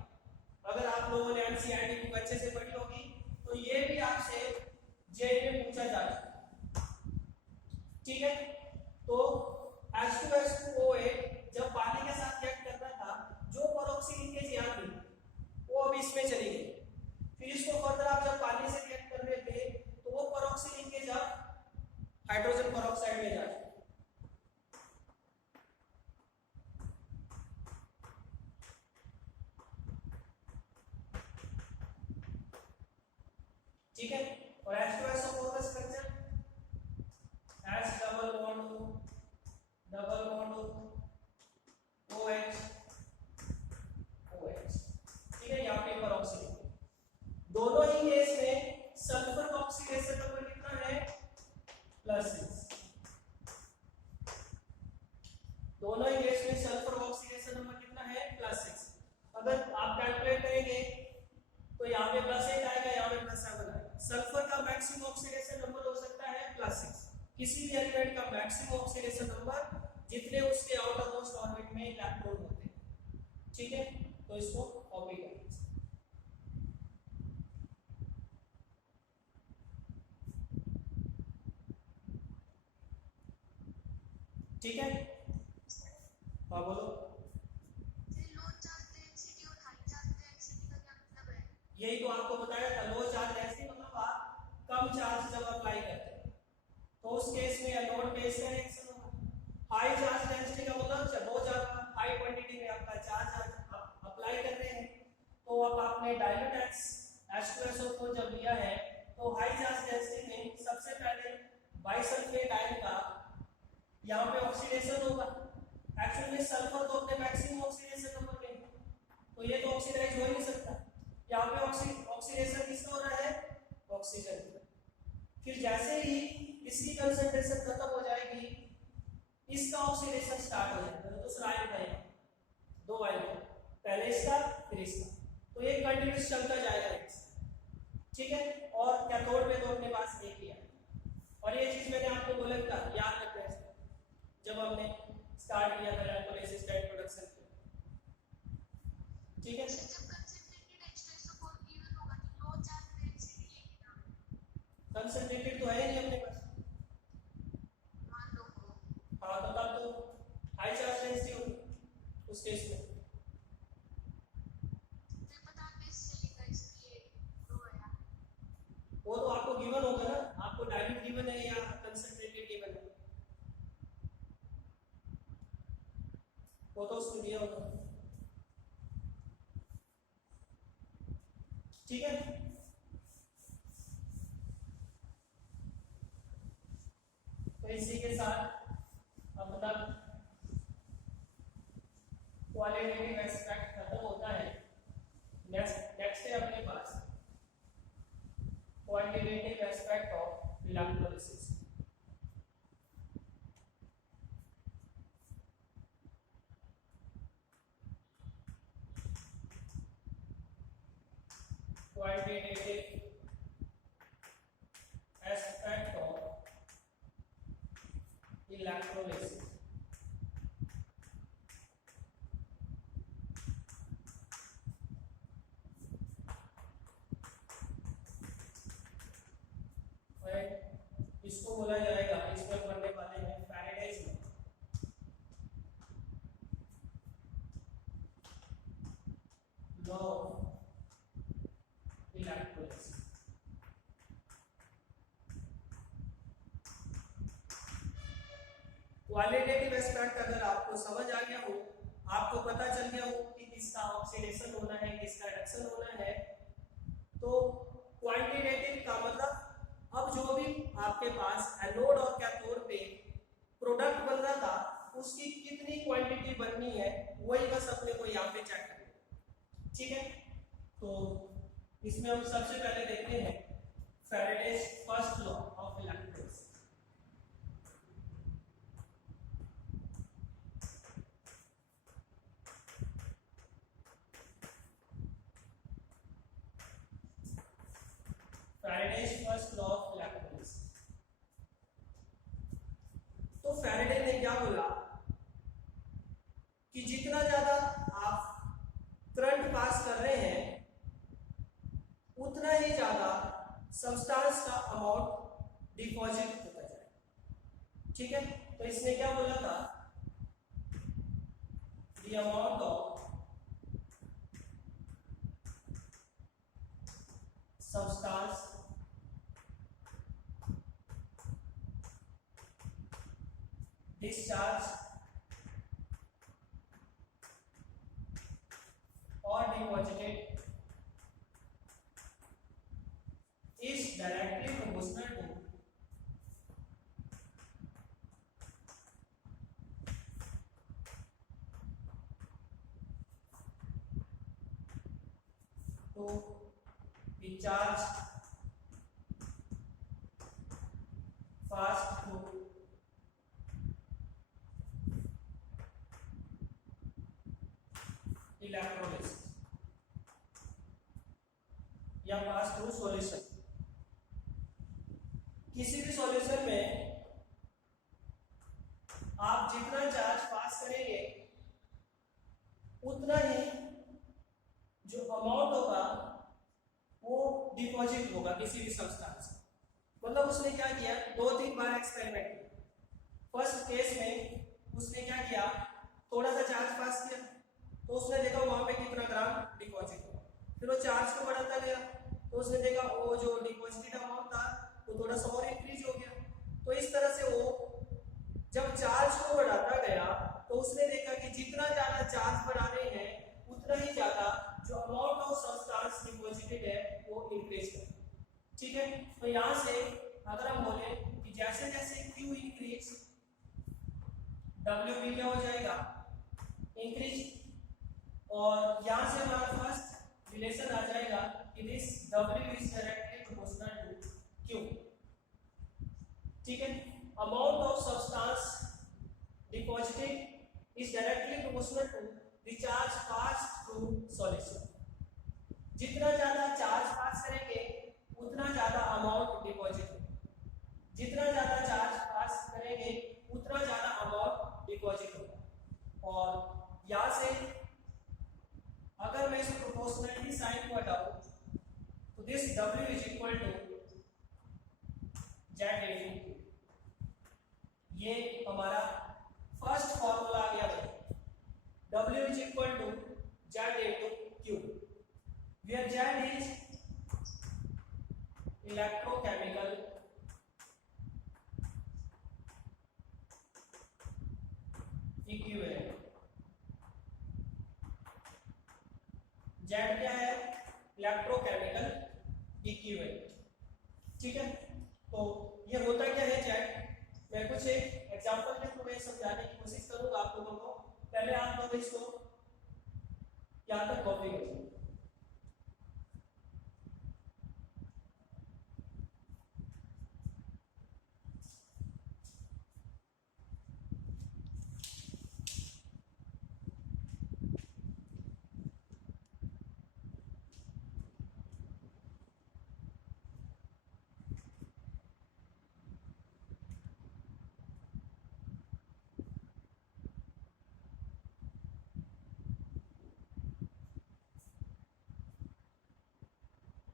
अगर आप लोगों ने एनसीईआरटी बुक अच्छे से पढ़ी होगी तो ये भी आपसे जेईई में पूछा जा सकता है। ठीक है, तो H2S2O8 जब पानी के साथ रिएक्ट कर रहा था, जो पेरोक्सी लिंकेज यहाँ थी वो अब इसमें चली गई, फिर इसको फर्दर आप जब पानी से रिएक्ट कर रहे थे तो वो पेरोक्सी लिंकेज अब हाइड्रोजन पेरोक्साइड में जा चुकी। ठीक है, और H2SO4 का structure H double bond OH, ठीक है, यहाँ पे पेरोक्सी। दोनों ही केस में सल्फर का ऑक्सीडेशन नंबर कितना है, +6। दोनों ही केस में सल्फर का ऑक्सीडेशन नंबर कितना है, +6। अगर आप कैलकुलेट करेंगे तो यहाँ पे +8 आएगा, यहाँ पे +7 आएगा। सल्फर का मैक्सिमम ऑक्सीडेशन नंबर हो सकता है +6। किसी भी एलिमेंट का मैक्सिमम ऑक्सीडेशन नंबर जितने उसके आउटर मोस्ट ऑर्बिट में इलेक्ट्रॉन होते हैं। ठीक है, तो इसको कॉपी कर लीजिए। ठीक है, हाँ बोलो। यही तो आपको बताया था, लो चार्ज डेंसिटी मतलब आप कम चार्ज जब अप्लाई करते हैं तो उस केस में एनोड बेस का रिएक्शन होगा। हाई चार्ज डेंसिटी का मतलब बहुत ज्यादा हाई क्वांटिटी में आपका चार्ज अप्लाई कर रहे हैं, तो अब आपने डायलूट H2SO4 जब लिया है तो हाई चार्ज डेंसिटी में सबसे पहले बाइसल्फेट आयन का यहाँ पे ऑक्सीडेशन होगा। एक्चुअली में सल्फर तो अपने मैक्सिमम ऑक्सीडेशन नंबर पे, तो ये तो ऑक्सीडाइज हो ही नहीं सकता। यहाँ पे ऑक्सीडेशन किसका हो रहा है, ऑक्सीजन। फिर जैसे ही इसकी कंसंट्रेशन खत्म हो जाएगी, इसका ऑक्सीडेशन स्टार्ट हो जाएगा। तो दूसरा आयन का यहाँ दो आयन, पहले इसका फिर इसका, तो ये कंटिन्यूस चलता जाएगा। ठीक है, और कैथोड में तो अपने पास एक ही है। और ये चीज मैंने आपको बोला था, याद रखना है जब हमने स्टार्ट किया था इलेक्ट्रोलाइसिस का इंट्रोडक्शन किया, ठीक है। कंसंट्रेटेड तो है नहीं अपने पास, हाँ तो तब तो हाई चार्ज डेंसिटी होगी उस केस में। वो तो आपको गिवन होगा ना, आपको डायल्यूट गिवन है या कंसंट्रेटेड गिवन है, वो तो उसमें दिया होगा, ठीक है। तो इसी के साथ अपना क्वालिटेटिव एस्पेक्ट खत्म होता है। नेक्स्ट है अपने पास quantitative aspect of electrolysis. Quantitative aspect of electrolysis. इसको बोला जाएगा, इसमें पढ़ने वाले हैं Faraday's law of electrolysis. Qualitative aspect अगर आपको समझ आ गया हो, आपको पता चल गया हो कि किसका ऑक्सीडेशन होना है, किसका रिडक्शन होना है, तो क्वांटिटेटिव का मतलब अब जो भी आपके पास एनोड और कैथोड पे प्रोडक्ट बन रहा था उसकी कितनी क्वांटिटी बननी है वही बस अपने को यहाँ पे चेक करना, ठीक है। तो इसमें हम सबसे पहले देखते हैं Faraday's first law of electrolysis. Faraday's first law of electrolysis. तो फैराडे ने क्या बोला कि जितना ज्यादा आप करंट पास कर रहे हैं उतना ही ज्यादा सब्सटेंस का अमाउंट डिपॉजिट होता जाए, ठीक है। तो इसने क्या बोला था, the amount of substance discharge or deposited is directly proportional to the charge passed through electrolysis या पास थ्रू सॉल्यूशन। किसी भी सॉल्यूशन में आप जितना चार्ज पास करेंगे उतना ही जो अमाउंट होगा वो डिपॉजिट होगा किसी भी सब्सटेंस। मतलब उसने क्या किया, 2-3 बार एक्सपेरिमेंट किया। फर्स्ट केस में उसने क्या किया, थोड़ा सा चार्ज पास किया तो उसने देखा वहां पे कितना ग्राम डिपॉजिट हुआ। फिर वो चार्ज को बढ़ाता गया तो उसने देखा वो जो डिपॉजिटेड अमाउंट था वो थोड़ा सा और इंक्रीज हो गया। तो इस तरह से वो जब चार्ज को बढ़ाता गया तो उसने देखा कि जितना ज्यादा चार्ज बढ़ा रहे हैं उतना ही ज्यादा जो अमाउंट ऑफ सब्सटेंस डिपॉजिटेड है वो इंक्रीज कर, ठीक है। तो यहाँ से अगर हम बोले कि जैसे जैसे Q इंक्रीज W भी क्या हो जाएगा, इंक्रीज। और यहाँ से हमारा फर्स्ट रिलेशन आ जाएगा कि this W is directly proportional to Q, ठीक है। Amount of substance deposited is directly proportional to the charge pass through solution. जितना ज्यादा चार्ज पास करेंगे उतना ज्यादा अमाउंट डिपॉजिट होगा, जितना ज्यादा चार्ज पास करेंगे उतना ज्यादा अमाउंट डिपॉजिट होगा। और यहाँ से अगर मैं इस प्रोपोर्शनलिटी साइन को हटाऊं तो this W is equal to Z into, ये हमारा फर्स्ट फॉर्मूला आ गया भाई। W is equal to Z into Q, where Z is electrochemical equivalent. Z क्या है? Electrochemical equivalent. ठीक है, तो ये होता क्या है जेड? मैं कुछ एक एग्जांपल के थ्रू मैं समझाने की कोशिश करूंगा आप लोगों को। पहले आप लोग इसको यहाँ तक कॉपी करिए।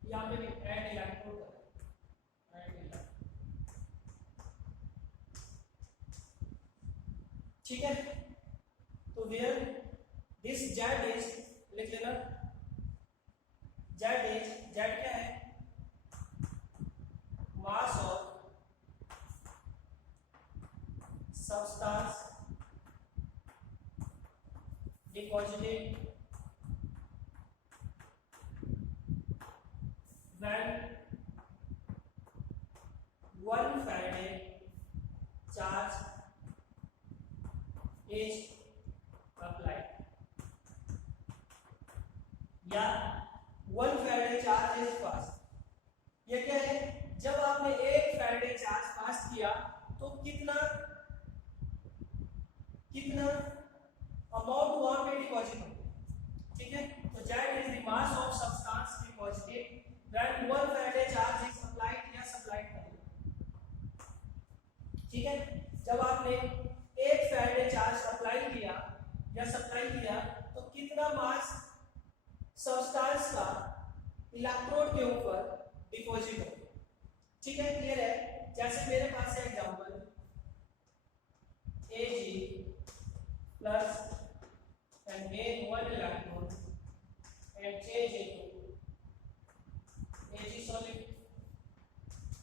यहाँ पे भी ऐड इलेक्ट्रोड करें, ऐड इलेक्ट्रोड। ठीक है, तो वेयर दिस जेड इज, लिख लेना जेड इज, जेड क्या है? Mass of substance deposited when 1 Faraday charge is applied, या 1 Faraday charge is passed। ये क्या है? जब आपने 1 Faraday चार्ज पास किया तो कितना अमाउंट वहां पे डिपॉजिट हो। ठीक है, तो Z is the mass of substance deposited when 1 Faraday charge is applied या सप्लाइड कर। ठीक है, जब आपने 1 Faraday चार्ज अप्लाई किया या सप्लाई किया तो कितना मास सब्सटेंस का इलेक्ट्रोड के ऊपर डिपॉजिट हो। ठीक है, क्लियर है? जैसे मेरे पास है example Ag plus and gain 1 electron and change into Ag solid।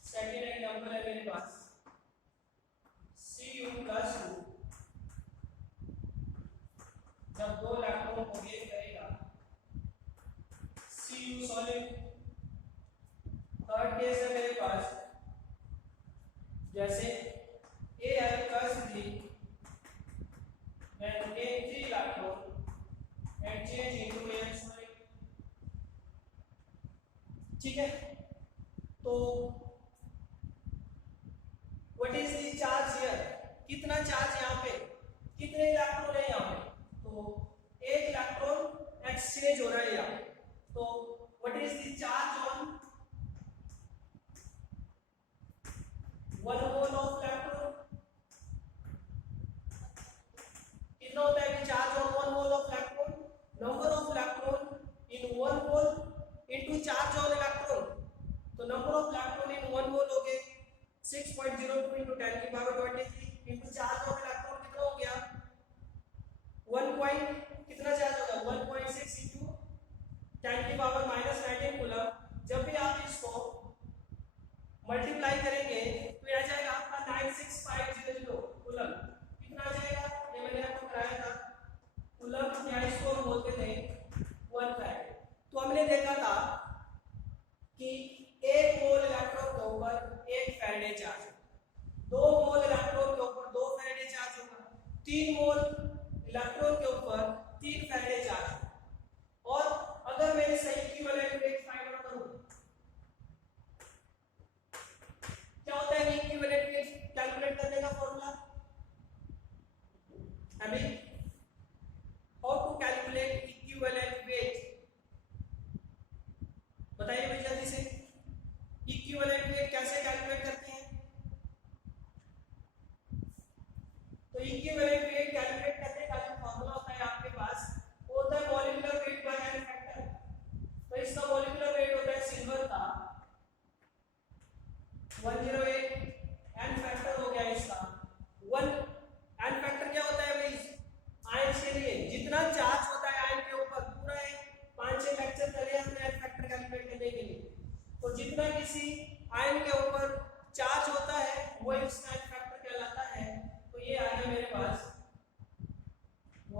Second example है मेरे पास Cu plus 2, जब 2 इलेक्ट्रॉन को गेन करेगा Cu solid। थर्ड केस है मेरे पास जैसे Ai plus 3 when gain 3 electron and change into Am solid। ठीक है, तो what is the charge here? कितना चार्ज यहाँ पे, कितने इलेक्ट्रॉन है यहाँ पे? तो 1 इलेक्ट्रॉन एक्सचेंज हो रहा है यहाँ पे। तो what is the charge on 1 mole of electron? कितना होता है charge on 1 mole of electron? Number of electron in 1 mole into charge on electron. तो नंबर ऑफ इलेक्ट्रॉन इन 1 मोल हो गए 6.02 into 10 की power 23 into charge of electron कितना हो गया 1 पॉइंट कितना चार्ज होगा 1.6 into 10 की पावर -19 कूलम। जब भी आप इसको मल्टीप्लाई करेंगे तो ये आ जाएगा आपका 96500 कूलम। कितना आ जाएगा? ये मैंने आपको कराया था कूलम, या इसको हम बोलते थे 1 फैराडे। तो हमने देखा था कि 1 मोल इलेक्ट्रॉन के ऊपर 1 फैराडे चार्ज, 2 मोल इलेक्ट्रॉन के ऊपर 2 फैराडे चार्ज होगा, 3 मोल इलेक्ट्रॉन के ऊपर 3 फैराडे चार्ज। और अगर मैं इसका इक्विवेलेंट वेट फाइंड आउट करूं, क्या होता है इक्विवेलेंट वेट कैलकुलेट करने का फॉर्मूला? अभी how to calculate equivalent weight बताइए मुझे जल्दी से। इक्विवेलेंट वेट कैसे कैलकुलेट करते हैं? तो इक्विवेलेंट वेट कैलकुलेट करने का जो फॉर्मूला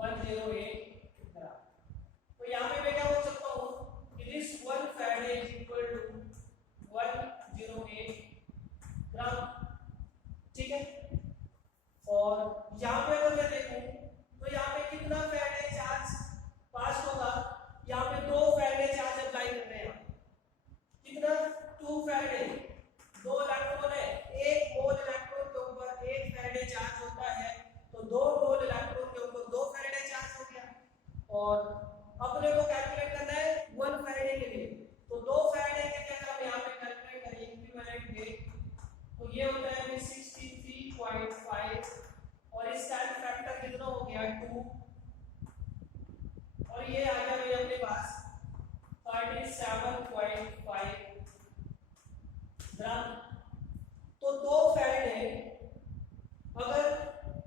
108 ग्राम। तो यहाँ पे मैं क्या बोल सकता हूँ कि this 1 Faraday is equal to 108 gram. ठीक है, और यहाँ पे अगर मैं देखूं तो यहाँ पे कितना फैराडे चार्ज पास होगा, यहाँ पे 2 फैराडे चार्ज अप्लाई कर रहे हैं। कितना 2 फैराडे, 2 इलेक्ट्रॉन है, 1 मोल इलेक्ट्रॉन के ऊपर 1 फैराडे चार्ज होता है, तो 2 मोल इलेक्ट्रॉन के ऊपर 2 फैराडे चार्ज हो गया। और अपने को कैलकुलेट करना है 1 फैराडे के लिए, तो 2 फैराडे के लिए अगर हम यहाँ पे कैलकुलेट करें इक्विवेलेंट वेट, तो ये होता है 63.5 और इसका फैक्टर कितना हो गया 2, और ये आ गया मेरे अपने पास 37.5 ग्राम। तो 2 फैराडे अगर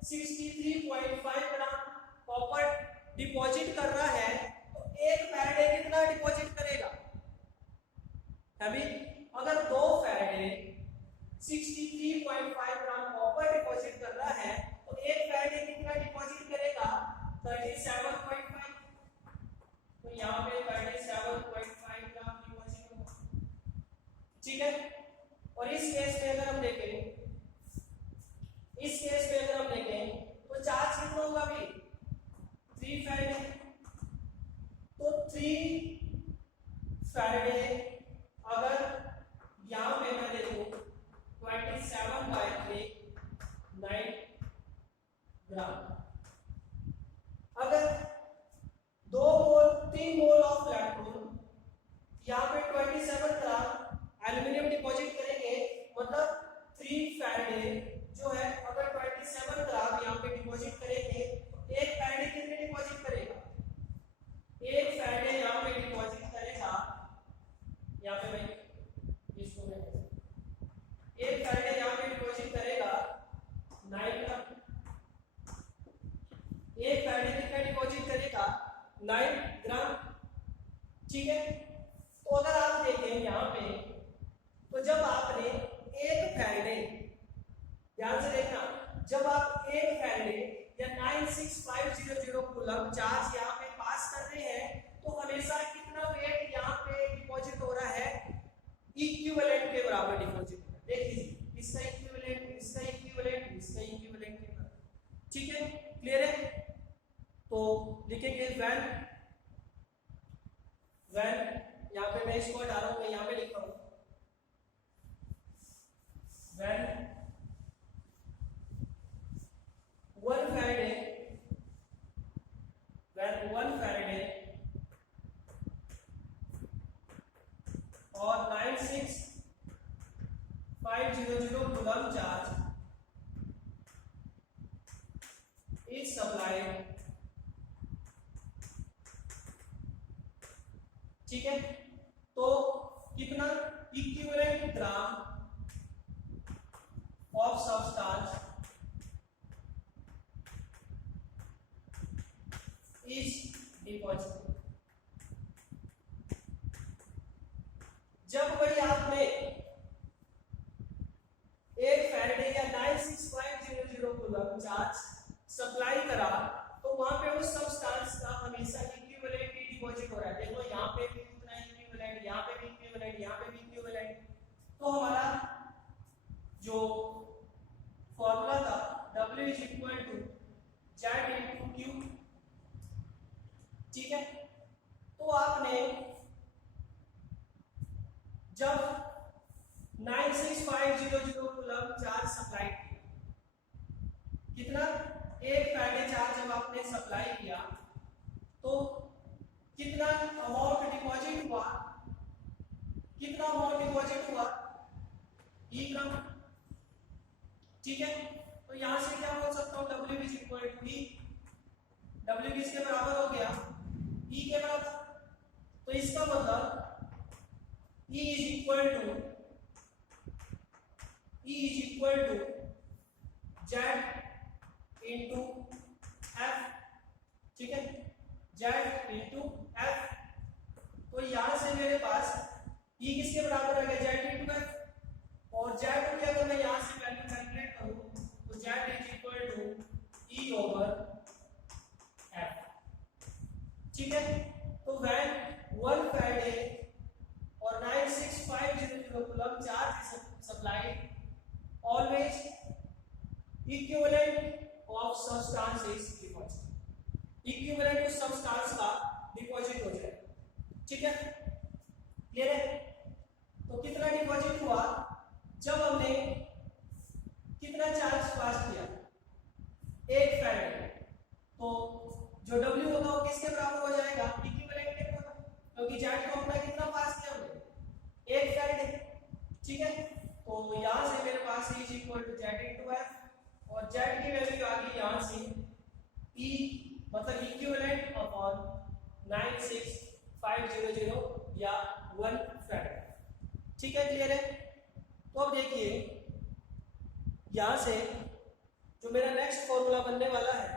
63.5 ग्राम कॉपर डिपॉजिट कर रहा है, तो 1 फैराडे कितना डिपॉजिट करेगा? अभी अगर 2 फैराडे 63.5 ग्राम कॉपर डिपॉजिट कर रहा है, तो 1 फैराडे कितना डिपॉजिट करेगा? 37.5। तो यहाँ पे 37.5 ग्राम डिपॉजिट होगा। ठीक है, और इस केस में अगर हम देखें, तो चार्ज कितना होगा अभी 3 फैराडे। तो 3 फैराडे अगर यहाँ पे मैं देखूं 27/3 9 ग्राम। अगर 3 मोल ऑफ इलेक्ट्रॉन यहाँ पे 27 ग्राम एल्यूमिनियम डिपॉजिट करेंगे, मतलब 3 फैराडे जो है अगर 27 ग्राम यहाँ पे डिपॉजिट करेंगे, तो 1 फैराडे कितने डिपॉजिट करेगा? 1 फैराडे यहाँ पे डिपॉजिट करेगा, यहाँ पे मैं इसको 1 फैराडे यहाँ पे डिपॉजिट करेगा 9 ग्राम। 1 फैराडे कितना डिपॉजिट करेगा? 9 ग्राम। ठीक है, तो अगर आप देखें यहाँ पे, तो जब आपने 1 फैराडे, ध्यान से देखना, जब आप 1 फैराडे या 96500 कूलम चार्ज यहाँ पे पास कर रहे हैं, तो हमेशा कितना वेट यहाँ पे डिपॉजिट हो रहा है? इक्विवेलेंट के बराबर डिपॉजिट हो रहा है। देख लीजिए, इसका इक्विवेलेंट, इसका इक्विवेलेंट, इसका इक्विवेलेंट के बराबर। ठीक है, क्लियर है? तो लिखेंगे व्हेन यहाँ पे मैं इसको हटा रहा हूं, मैं यहाँ पे लिख रहा हूं व्हेन 1 फैराडे और 96500 कूलम चार्ज इज सप्लाइड। ठीक है, तो कितना equivalent gram of substance is deposit. जब भाई आपने 1 फैराडे या 96500 कूलम चार्ज सप्लाई करा, तो वहां पे उस सबस्टेंस का हमेशा इक्विवेलेंट ही डिपॉजिट हो रहा है। देखो यहाँ पे भी उतना इक्विवेलेंट, यहाँ पे भी इक्विवेलेंट, यहाँ पे भी इक्विवेलेंट। तो हमारा जो फॉर्मूला था W is equal to Z into Q। ठीक है, तो आपने जब 96500 कूलम चार्ज सप्लाई किया, कितना 1 फैराडे चार्ज जब आपने सप्लाई किया, तो कितना अमाउंट डिपॉजिट हुआ? E ग्राम। ठीक है, तो यहां से क्या बोल सकता हूं? W is equal to E। W किसके बराबर हो गया? E के बराबर। तो इसका मतलब E is equal to Z into F। ठीक है, Z इंटू F। तो यहां से मेरे पास E किसके बराबर आ गया? Z into F। और Z की अगर मैं यहां से वैल्यू कैलकुलेट करूं, तो Z is equal to E over F। ठीक है। तो व्हेन 1 फैराडे और 96500 coulomb charge is supplied, always equivalent of substance is deposited. Equivalent उस सब्सटेंस का डिपॉजिट हो जाएगा, ठीक है, क्लियर है। तो कितना डिपॉजिट हुआ जब हमने कितना चार्ज पास किया, 1 फैराडे, तो जो W होगा वो किसके बराबर हो जाएगा, इक्विवेलेंट के बराबर, क्योंकि जेड को अपना कितना पास किया हमने, 1 फैराडे, ठीक है। तो यहां से मेरे पास E = Z/F और Z की वैल्यू आ गई यहां से E मतलब इक्विवेलेंट अपॉन 96500 या 1 फैराडे, ठीक है, क्लियर है। तो अब देखिए यहां से जो मेरा नेक्स्ट फॉर्मूला बनने वाला है,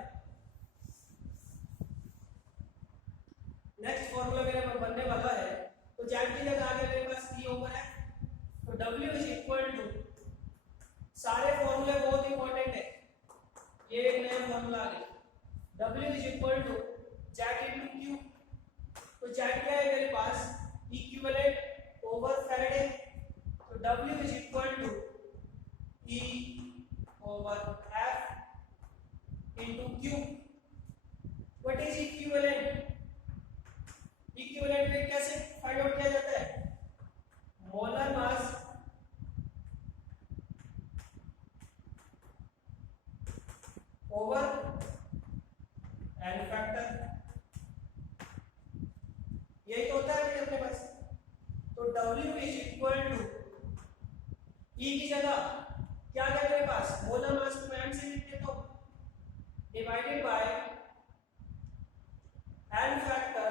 नेक्स्ट फॉर्मूला मेरा बनने वाला है, तो जेड की जगह आगे मेरे पास E ओवर है, तो W = सारे फॉर्मूले बहुत इंपॉर्टेंट है, ये एक नया फॉर्मूला आ गया, W = Z/Q, तो Z क्या है मेरे पास, इक्विवेलेंट ओवर फैराडे, तो W = E over F into Q। What is equivalent, equivalent rate कैसे फाइंड आउट किया जाता है, molar mass over n factor, यही तो होता है मेरे अपने पास। तो W = E की जगह क्या है मेरे पास, मोलर मास को मैं से लिख देता हूं, divided by n factor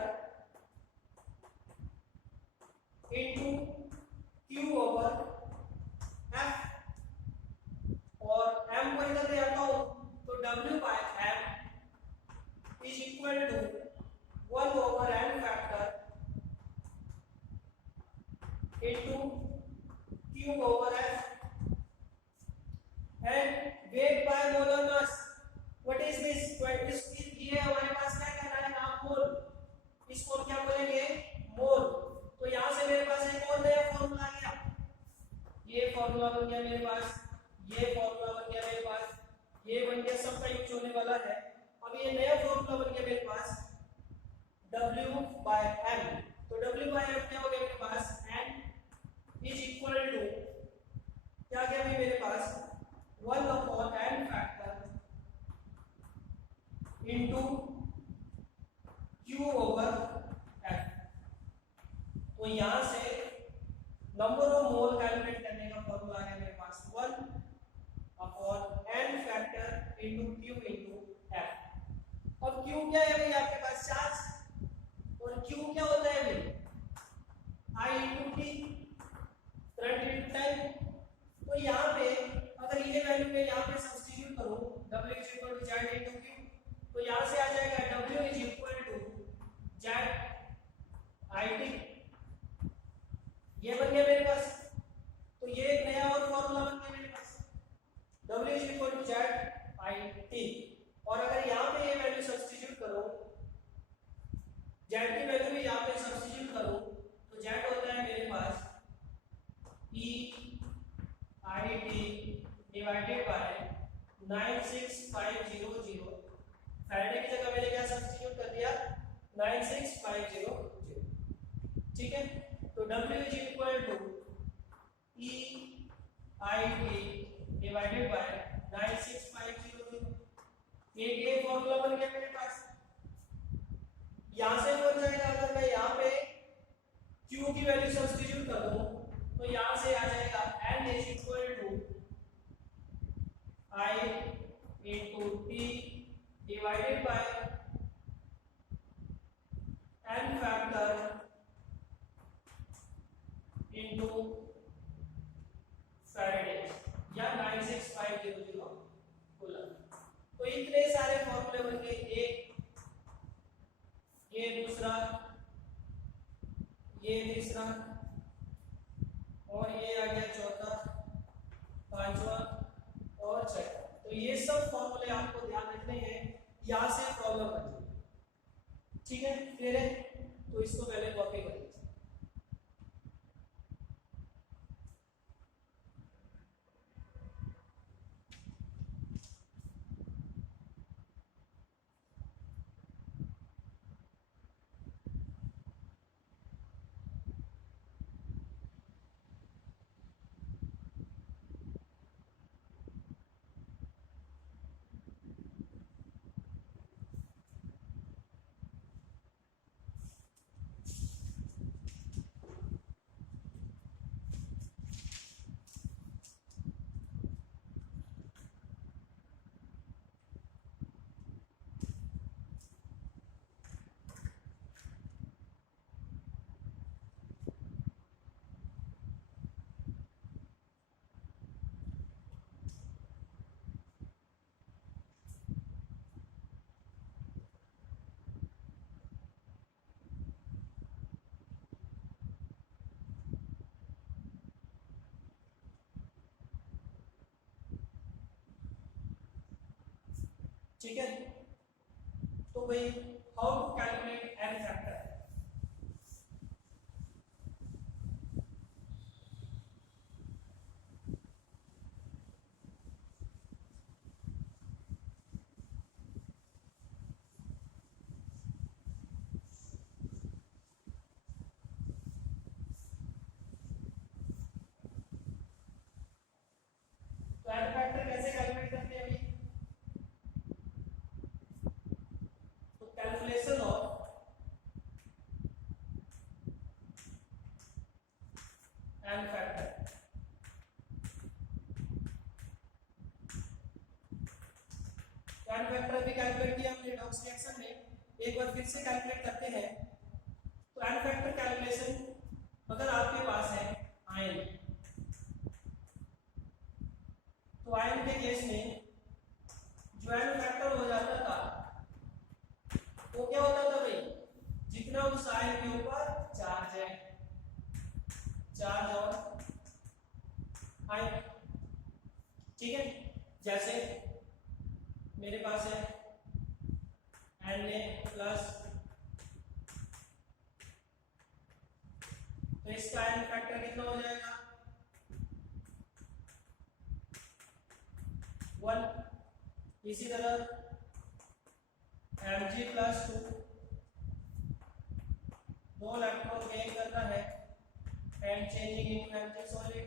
into Q over F, और M को इधर ले आता हूं, तो W/M = 1 over n factor into Q over F, and weight by molar mass, what is this, ये हमारे पास क्या कहना है नाम, मोल, इसको क्या बोलेंगे, मोल। तो यहां से मेरे पास एक और नया फॉर्मूला आ गया, ये फॉर्मूला बन गया मेरे पास, ये फॉर्मूला बन गया मेरे पास, ये बन गया, सबका यूज होने वाला है। अब ये नया फॉर्मूला बन गया मेरे पास W/M, तो W/M क्या हो गया मेरे पास, N = क्या गया मेरे पास, 1 upon n factor into Q over F। तो यहां से नंबर ऑफ मोल कैलकुलेट करने का फॉर्मूला है मेरे पास 1 upon n factor into Q into F। अब Q क्या है भाई आपके पास, चार्ज, और Q क्या होता है भाई, I into T, current into time. तो यहाँ पे अगर ये वैल्यू में यहाँ पे सब्स्टिट्यूट करूं, W = Z into Q, तो यहाँ से आ जाएगा W = Z/IT, ये बन गया मेरे पास। तो ये एक नया और फॉर्मूला बन गया मेरे पास, W = Z/IT, और अगर यहाँ पे ये वैल्यू सब्स्टिट्यूट करो, Z की वैल्यू भी यहाँ पे सब्स्टिट्यूट करो, तो Z होता है मेरे पास EIT डिवाइडेड बाय 96500, फैराडे की जगह मैंने क्या सब्स्टिट्यूट कर दिया, 96500, ठीक है। तो W = EIT डिवाइडेड बाय 96500, ये फॉर्मूला बन गया मेरे पास। यहां से बन जाएगा, अगर मैं यहाँ पे Q की वैल्यू सब्स्टिट्यूट कर दूं, तो यहां से आ जाएगा N = I into T divided by n factor into Faraday या 96500 कूलम। तो इतने सारे फॉर्मूले बन गए, एक, ये दूसरा, ये तीसरा, और ये आ गया चौथा, पांचवा और छठा। तो ये सब फॉर्मूले आपको ध्यान रखने हैं, यहां से प्रॉब्लम बन जाएगी, ठीक है, क्लियर है? तो इसको पहले कॉपी कर लीजिए। ठीक है, तो भाई how to calculate n factor. तो एन फैक्टर कैसे कैलकुलेट करते हैं अभी? तो calculation of n factor, n factor भी कैलकुलेट किया हमने डॉक्स रिएक्शन में, एक बार फिर से कैलकुलेट करते हैं। तो एन फैक्टर कैलकुलेशन, अगर आपके पास है आयन, तो आयन के केस में जो एन फैक्टर हो जाता था वो क्या होता था भाई, जितना उस आयन के ऊपर चार्ज है, चार्ज और आयन। ठीक है, जैसे मेरे पास है Na प्लस, तो इसका आयन फैक्टर कितना हो जाएगा 1। इसी तरह Mg प्लस 2, 2 इलेक्ट्रॉन गेन करना है and changing into Mg solid,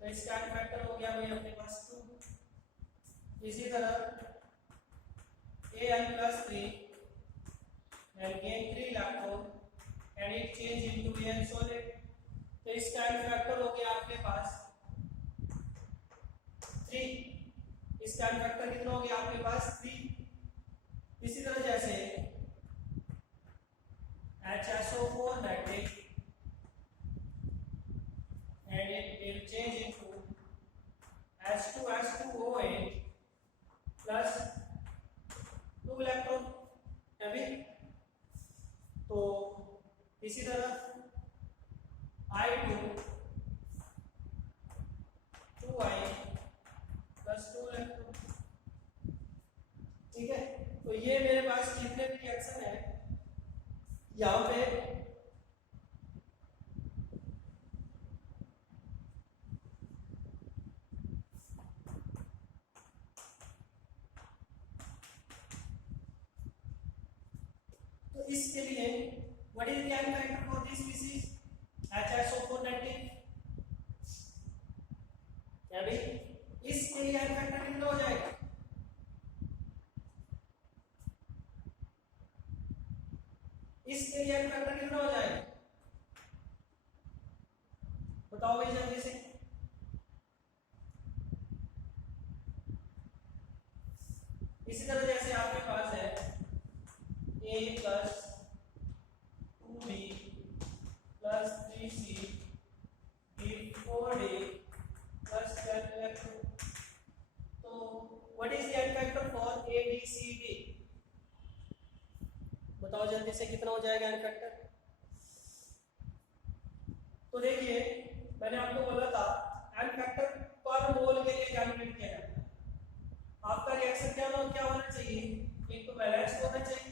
तो इसका आयन फैक्टर हो गया भाई अपने पास 2। इसी तरह Al plus 3 and gain 3 electron and it change into An solid, तो इसका आयन फैक्टर हो गया आपके पास 3। इसका आयन फैक्टर कितना हो गया आपके पास 3। इसी तरह जैसे HSO4 मैट्रिक and it will change into H2SO8 plus 2 electron है भी। तो इसी तरह I2 2I plus 2 इलेक्ट्रॉन। ठीक है, तो ये मेरे पास कितने रिएक्शन है यहाँ पे, तो इसके लिए what is the ion factor for this species HSO4 मैट्रिक, क्या भाई इसके लिए आयन फैक्टर कितना हो जाएगा, इसके लिए आयन फैक्टर कितना हो जाएगा बताओ भाई जल्दी से। इसी तरह जैसे आपके पास है A plus 2B plus 3C B 4D plus 10 electron, तो what is the ion factor for A B C D बताओ जल्दी से कितना हो जाएगा आयन फैक्टर। तो देखिए मैंने आपको बोला था आयन फैक्टर पर मोल के लिए कैलकुलेट किया जाता है। आपका रिएक्शन क्या होना चाहिए, एक तो बैलेंस होना चाहिए,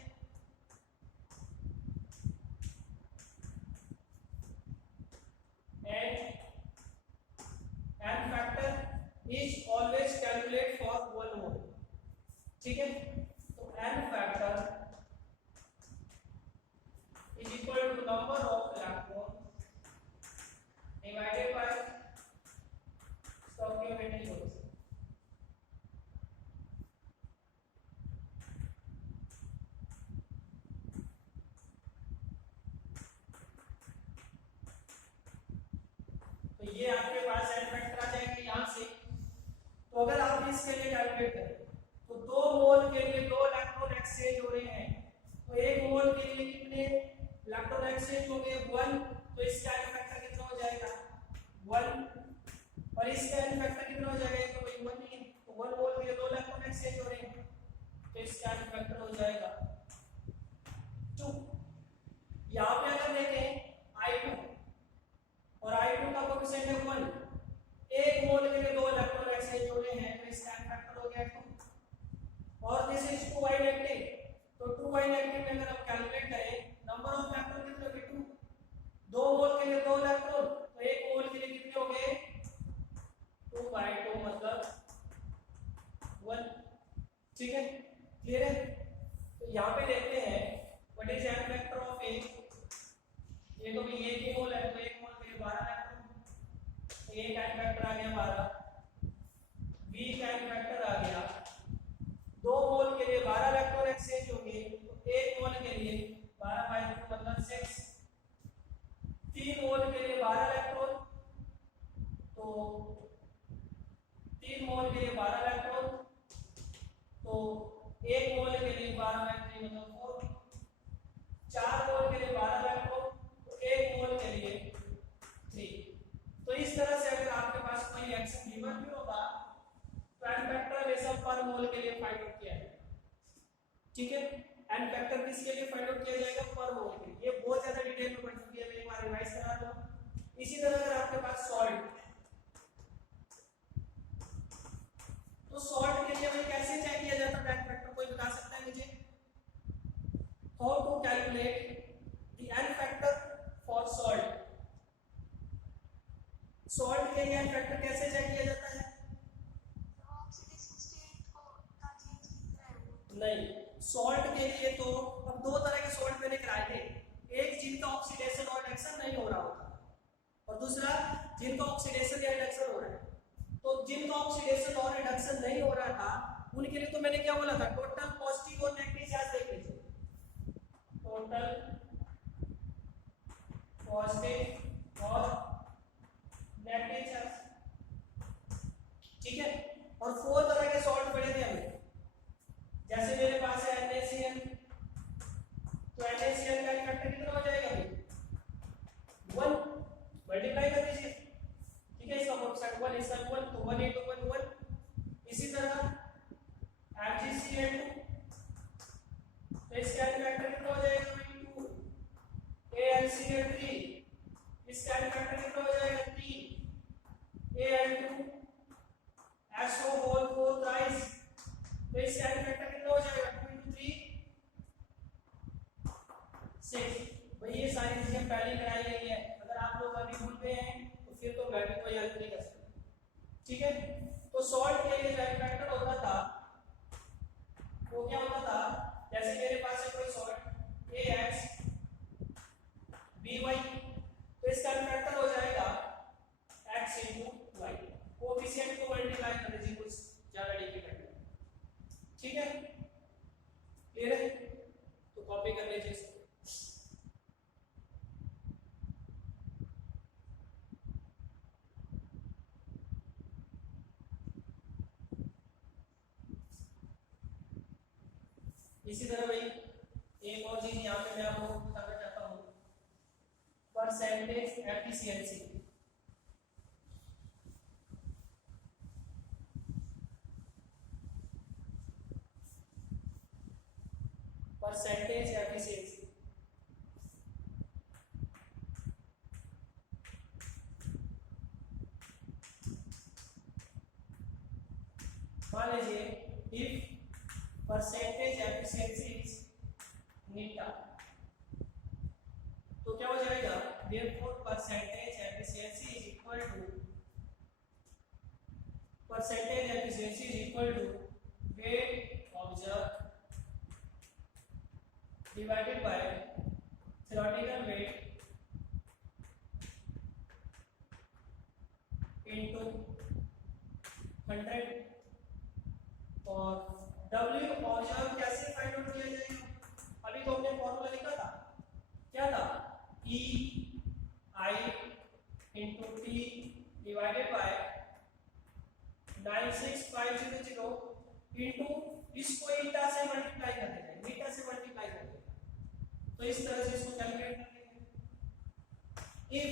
तो ये आपके पास एन फैक्टर आ जाएगा यहाँ से। तो अगर आप इसके लिए कैलकुलेट करें तो 2 मोल के लिए 2 इलेक्ट्रॉन एक्सचेंज हो रहे हैं, तो 1 मोल के लिए कितने इलेक्ट्रॉन एक्सचेंज होंगे 1, तो इसका एन फैक्टर कितना हो जाएगा 1, और इसका एन फैक्टर कितना हो जाएगा, तो वही 1 ही है, तो 1 मोल के लिए 2 इलेक्ट्रॉन एक्सचेंज हो रहे हैं, तो इसका एन फैक्टर हो जाएगा 2। यहाँ पे अगर देखें I2 और I2 का कोएफिशिएंट है 1, 1 मोल के लिए 2 इलेक्ट्रॉन एक्सचेंज हो रहे हैं, तो इसका एन फैक्टर हो गया 2, और दिस इज 2y नेगेटिव, तो 2y नेगेटिव में अगर हम कैलकुलेट करें नंबर ऑफ इलेक्ट्रॉन कितने होंगे 2, 2 मोल के लिए 2 इलेक्ट्रॉन, तो 1 मोल के लिए कितने होंगे 2/2 मतलब 1। ठीक है, क्लियर है। तो यहाँ पे देखते हैं what is n factor of A, ये तो भी 1 मोल है, तो 1 मोल के लिए 12 इलेक्ट्रॉन, तो ए का एन फैक्टर आ गया 12, बी का एन फैक्टर आ गया 2 मोल के लिए 12 इलेक्ट्रॉन एक्सचेंज होंगे, तो 1 मोल के लिए 12/2 मतलब 6, 3 मोल के लिए 12 इलेक्ट्रॉन, तो 3 मोल के लिए 12 इलेक्ट्रॉन, तो 1 मोल के लिए 12/3 मतलब 4, 4 मोल के लिए 12 इलेक्ट्रॉन, तो 1 मोल के लिए 3। तो इस तरह से अगर आपके पास कोई एक्शन गिवन भी होगा तो एन फैक्टर हमेशा पर मोल के लिए फाइंड आउट किया जाएगा। ठीक है, एन फैक्टर किसके लिए फाइंड आउट किया जाएगा पर मोल के लिए। ये बहुत ज्यादा डिटेल में पढ़ चुकी है, मैं एक बार रिवाइज करा दूं। इसी तरह अगर आपके पास सॉल्ट, तो सॉल्ट के लिए भाई कैसे चेक किया जाता है एन फैक्टर, कोई बता सकता है मुझे? How to calculate the n factor for salt, salt के लिए एन फैक्टर कैसे चेक किया जाता है? नहीं, सॉल्ट के लिए तो अब 2 तरह के सॉल्ट मैंने कराए थे, एक जिनका ऑक्सीडेशन और रिडक्शन नहीं हो रहा होता, और दूसरा जिनका ऑक्सीडेशन या रिडक्शन हो रहा है। तो जिनका ऑक्सीडेशन और रिडक्शन नहीं हो रहा था उनके लिए तो मैंने क्या बोला था, टोटल पॉजिटिव और नेगेटिव चार्ज देख लीजिए, टोटल पॉजिटिव और नेगेटिव चार्ज। ठीक है, और 4 तरह के सॉल्ट पढ़े थे हमने, जैसे मेरे पास है NaCl, तो NaCl का फैक्टर कितना हो जाएगा भाई 1, मल्टीप्लाई कर दीजिए। ठीक है, इसका ऑप्शन 1 इसका 1, तो 1 into 1 1। इसी तरह MgCl2, तो इसका फैक्टर कितना हो जाएगा भाई 2, AlCl3, इसका फैक्टर कितना हो जाएगा 3, Al2, SO4 थ्राइस, तो इसका फैक्टर कितना हो जाएगा 2 into 3 6। भाई ये सारी चीजें पहले कराई गई है, अगर आप लोग अभी भूल गए हैं तो फिर तो मैं भी कोई हेल्प नहीं कर सकता। ठीक है, तो सॉल्ट के लिए जो फैक्टर होता था वो क्या होता था, जैसे मेरे पास है कोई सॉल्ट AX BY, तो इसका फैक्टर हो जाएगा X into Y, कोएफिशिएंट को मल्टीप्लाई कर दीजिए, कुछ ज्यादा डिफिकल्ट है। ठीक है, क्लियर है, तो कॉपी कर लीजिए इसको। इसी तरह भाई एक और चीज यहाँ पे मैं आप लोगों को बताना चाहता हूँ, परसेंटेज एफिशिएंसी। परसेंटेज एफिशिएंसी मान लीजिए इफ परसेंटेज एफिशिएंसी इज नीटा, तो क्या हो जाएगा, therefore percentage efficiency is equal to weight observe divided by theoretical weight into 100। और W ऑब्जर्व कैसे फाइंड आउट किया जाएगा, अभी तो हमने फॉर्मूला लिखा था, क्या था, E I into T इस तरह से इसको कैलकुलेट कर लेंगे। इफ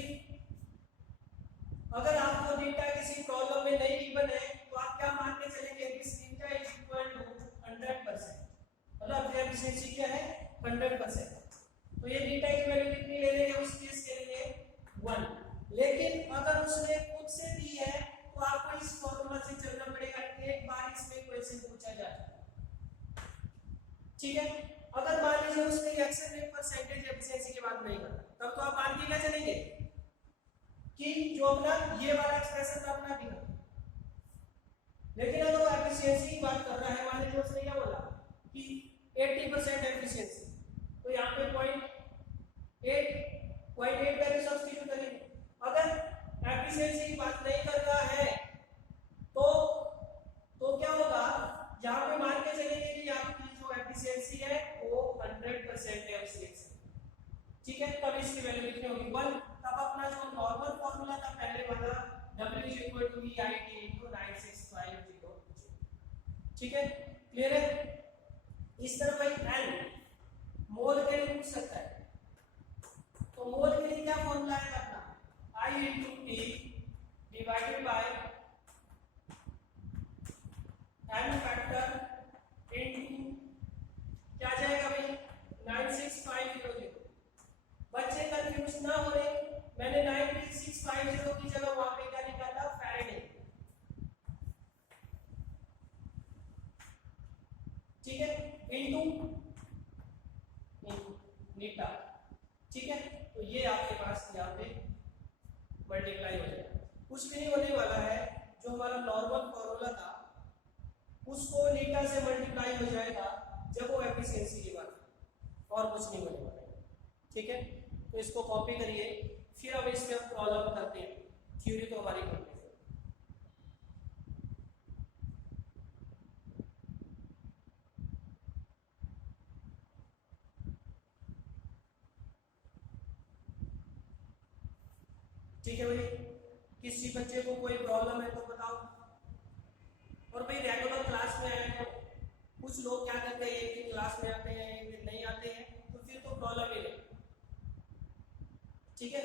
अगर आपको बीटा किसी प्रॉब्लम में नहीं गिवन है तो आप क्या मान के चलेंगे, this beta is equal to 100%, मतलब एफिशिएंसी क्या है 100%। तो ये बीटा की वैल्यू कितनी ले लेंगे उस केस के लिए 1। लेकिन अगर उसने खुद से दी है तो आपको इस फॉर्मूला से चलना पड़ेगा, एक बार इसमें क्वेश्चन पूछा जाए, ठीक है। अगर मान लीजिए उसने रिएक्शन रेट परसेंटेज एफिशिएंसी की बात नहीं करता, तब तो आप मान के क्या चलेंगे कि जो अपना ये वाला एक्सप्रेशन था अपना भी। लेकिन अगर वो एफिशिएंसी की बात कर रहा है, मान लीजिए उसने क्या बोला कि 80% एफिशिएंसी, तो यहाँ पे 0.8 वैल्यू सब्स्टिट्यूट करेंगे। अगर एफिशिएंसी की बात नहीं कर रहा है तो क्या होगा, यहाँ पे मान के चलेंगे कि आपकी जो एफिशिएंसी है वो 100% है उस रिएक्शन, ठीक है। तब इसकी वैल्यू कितनी होगी 1। तब अपना जो नॉर्मल फार्मूला था पहले वाला W=VIT×9650, ठीक है, क्लियर है। इस तरह भाई n मोल के लिए पूछ सकता है, तो मोल के लिए क्या फार्मूला है अपना I/T divided by n factor into क्या जाएगा भाई 96500। बच्चे कंफ्यूज ना हो रहे, मैंने 9650 की जगह वहां पे क्या निकाला फैराडे, ठीक है, इनटू मीटर, ठीक है। तो ये आपके पास यहाँ पे मल्टीप्लाई हो जाएगा, कुछ भी नहीं होने वाला है। जो हमारा नॉर्मल फॉर्मूला था उसको लीटा से मल्टीप्लाई हो जाएगा जब वो एफिशिएंसी की बात, और कुछ नहीं होने वाला है, ठीक है। तो इसको कॉपी करिए, फिर अब इसमें हम प्रॉब्लम करते हैं। थ्योरी तो हमारी कंप्लीट है। ठीक है भाई, किसी बच्चे को कोई प्रॉब्लम है तो बताओ। और भाई रेगुलर क्लास में आए तो कुछ लोग क्या करते हैं, एक दिन क्लास में आते हैं एक दिन नहीं आते हैं, तो फिर तो प्रॉब्लम ही नहीं, ठीक है।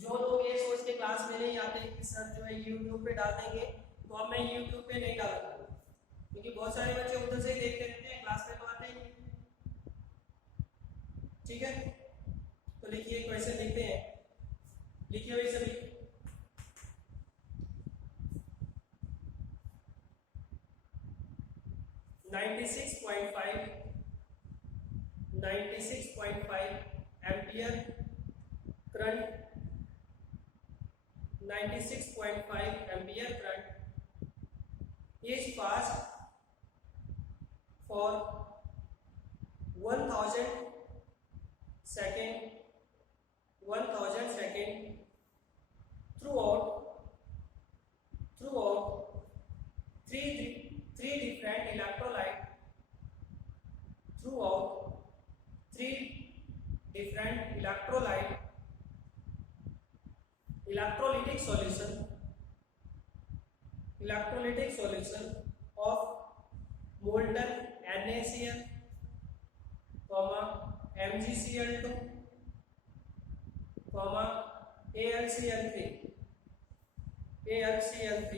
जो लोग ये सोच के क्लास में नहीं आते कि सर जो है यूट्यूब पे डाल देंगे, तो अब मैं यूट्यूब पे नहीं डालूंगा, क्योंकि बहुत सारे बच्चे उधर से ही देखते रहते हैं, क्लास में तो आते ही नहीं, ठीक है। तो लिखिए, क्वेश्चन लिखते हैं, लिखिए भाई सभी। Ninety six point five ampere current, 96.5 ampere current is passed for 1000 second throughout three different electrolyte electrolytic solution of molten NaCl, MgCl2, AlCl3।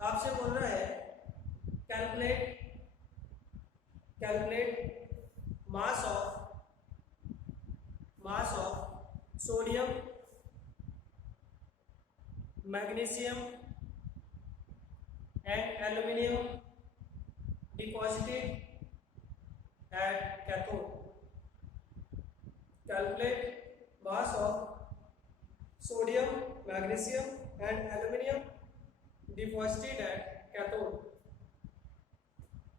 आपसे बोल रहा है calculate mass of sodium, magnesium and aluminium deposited at cathode. Calculate mass of sodium, magnesium and aluminium deposited at cathode.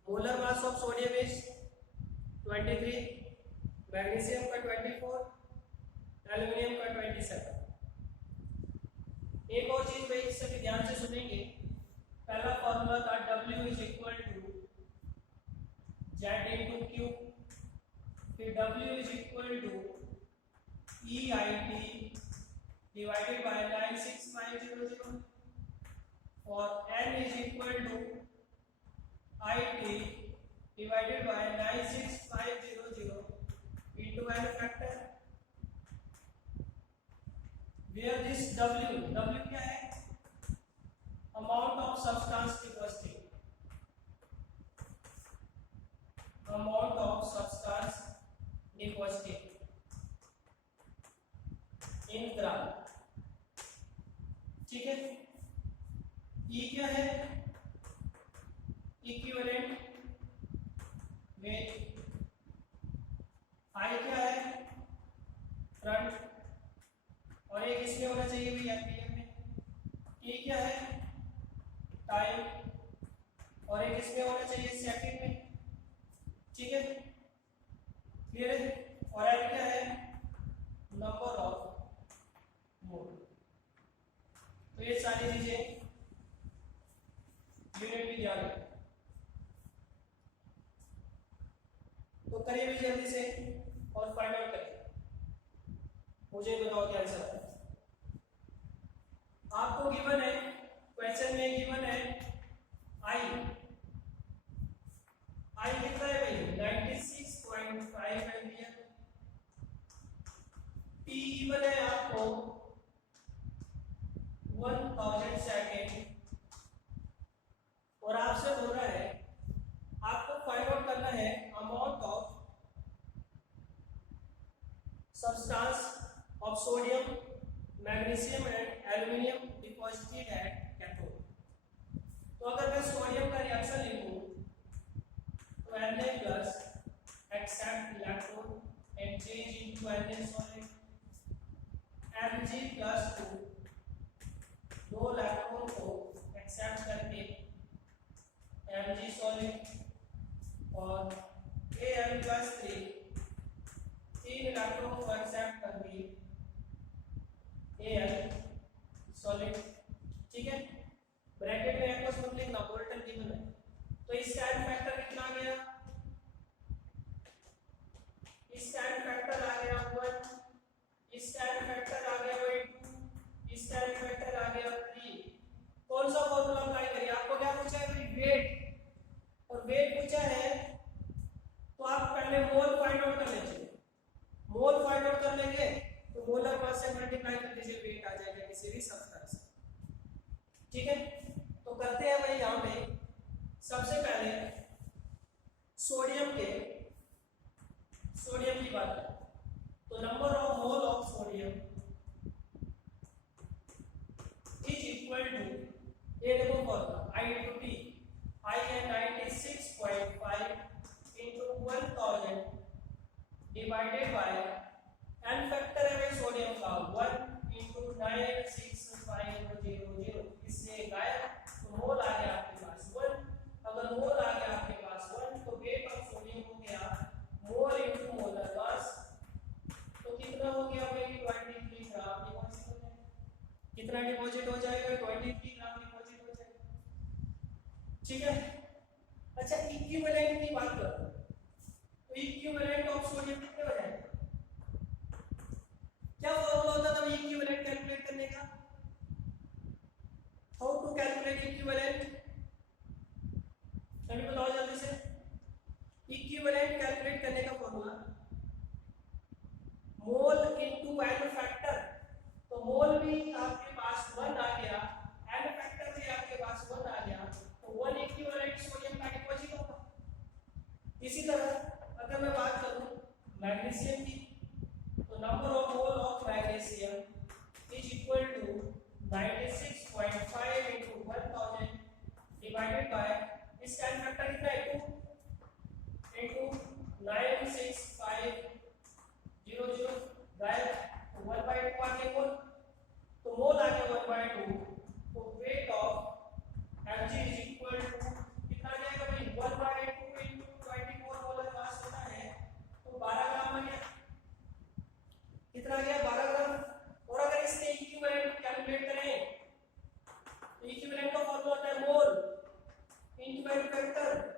Molar mass of sodium is 23, magnesium का 24, aluminium का 27। एक और चीज भाई सभी ध्यान से सुनेंगे, पहला फॉर्मूला था W=Z into Q, फिर W= EIT divided by 96500 or N is equal to IT divided by 96500 into N factor, where this W क्या है, amount of substance deposited, amount of substance deposited in ग्राम, ठीक है। E क्या है, equivalent weight, I क्या है, front, और एक इसमें होना चाहिए भी एफपीएम में, T क्या है, टाइम, और एक इसमें होना चाहिए सेकंड में, ठीक है, क्लियर है। और N क्या है, नंबर ऑफ मोल। तो ये सारी चीजें यूनिट भी ध्यान रखें। तो करिए भी जल्दी से और फाइंड आउट करिए, मुझे बताओ क्या आंसर है। आपको गिवन है, क्वेश्चन में गिवन है आई कितना है भाई, 96.5 एम्पियर। टी गिवन है आपको 1000 सेकेंड, और आपसे बोल रहा है आपको फाइंड आउट करना है amount of substance of sodium, magnesium and aluminium deposited at cathode. तो अगर मैं सोडियम का रिएक्शन लिखूं तो Na plus accept electron and change into Na solid, Mg plus 2 दो इलेक्ट्रॉन को एक्सेप्ट करके Mg सॉलिड, और Am प्लस 3 तीन इलेक्ट्रॉन को एक्सेप्ट करके Al सॉलिड, ठीक है। ब्रैकेट में आपको सब लिखना, बोल्टन गिवन है। तो इसका एन फैक्टर कितना आ गया, इसका एन फैक्टर आ गया 1, इसका एन फैक्टर आ गया 2, इसका एन फैक्टर आ गया 3। कौन सा फॉर्मूला अप्लाई करिए, आपको क्या पूछा है भाई, वेट, और वेट पूछा है तो आप पहले मोल फाइंड आउट कर लीजिए। मोल फाइंड आउट कर लेंगे तो मोलर मास से मल्टीप्लाई कर दीजिए, वेट आ जाएगा किसी भी सब्सटेंस, ठीक है। तो करते हैं भाई, यहाँ पे सबसे पहले सोडियम की बात करें तो number of mole of sodium is equal to, ये देखो formula I into T, I है 96.5 into 1000 divided by n factor है भाई सोडियम का 1 into 96500, इससे गायब, तो मोल आ गया आपके पास 1। अगर मोल आ गया आपके पास 1 तो वेट ऑफ सोडियम हो गया मोल इनटू मोलर मास, तो कितना हो गया भाई 23 ग्राम डिपॉजिट हो जाएगा। कितना डिपॉजिट हो जाएगा, 23 ग्राम डिपॉजिट हो जाएगा, ठीक है। अच्छा, इक्विवेलेंट की बात करो तो इक्विवेलेंट ऑफ सोडियम कितने हो जाएगा, क्या फॉर्मूला होता था इक्विवेलेंट कैलकुलेट करने का, हाउ टू कैलकुलेट इक्विवेलेंट, सभी बताओ जल्दी से। इक्विवेलेंट कैलकुलेट करने का formula mole into an factor, तो मोल भी आपके पास 1 आ गया, एन फैक्टर भी आपके पास 1 आ गया, तो 1 इक्विवेलेंट सोडियम का डिपॉजिट होगा। इसी तरह अगर मैं बात करूं मैग्नीशियम की, तो number of mole of magnesium is equal to 96.5 into 1000 divided by, इसका एन फैक्टर कितना है 2 into 96500, गायब, तो 1/2 आ गया मोल, तो मोल आ गया 1/2, तो weight of Mg is equal to कितना आ जाएगा भाई 1/2 into 24 मोलर मास होता है, तो 12 ग्राम आ गया, कितना आ गया 12 ग्राम। और अगर इसके इक्विवेलेंट कैलकुलेट करें तो इक्विवेलेंट का फॉर्मूला होता है मोल इनटू एन फैक्टर,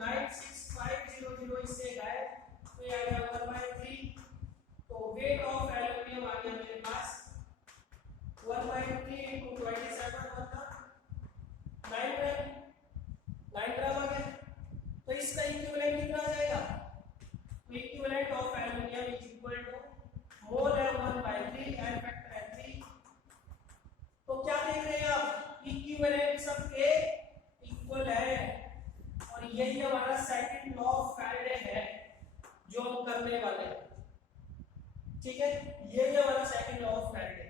96500 इससे गायब, तो ये आ गया 1/3। तो वेट ऑफ एल्यूमिनियम आ गया मेरे पास 1/3 into 27 मतलब 9 ग्राम, 9 ग्राम आ गया। तो इसका इक्विवेलेंट कितना आ जाएगा? तो equivalent of aluminium is equal to mole है 1/3 एंड फैक्टर है 3। तो क्या देख रहे हैं आप? इक्विवेलेंट सबके इक्वल है, और यही हमारा सेकंड लॉ ऑफ फैराडे है जो हम करने वाले हैं। ठीक है, यही हमारा सेकंड लॉ ऑफ फैराडे।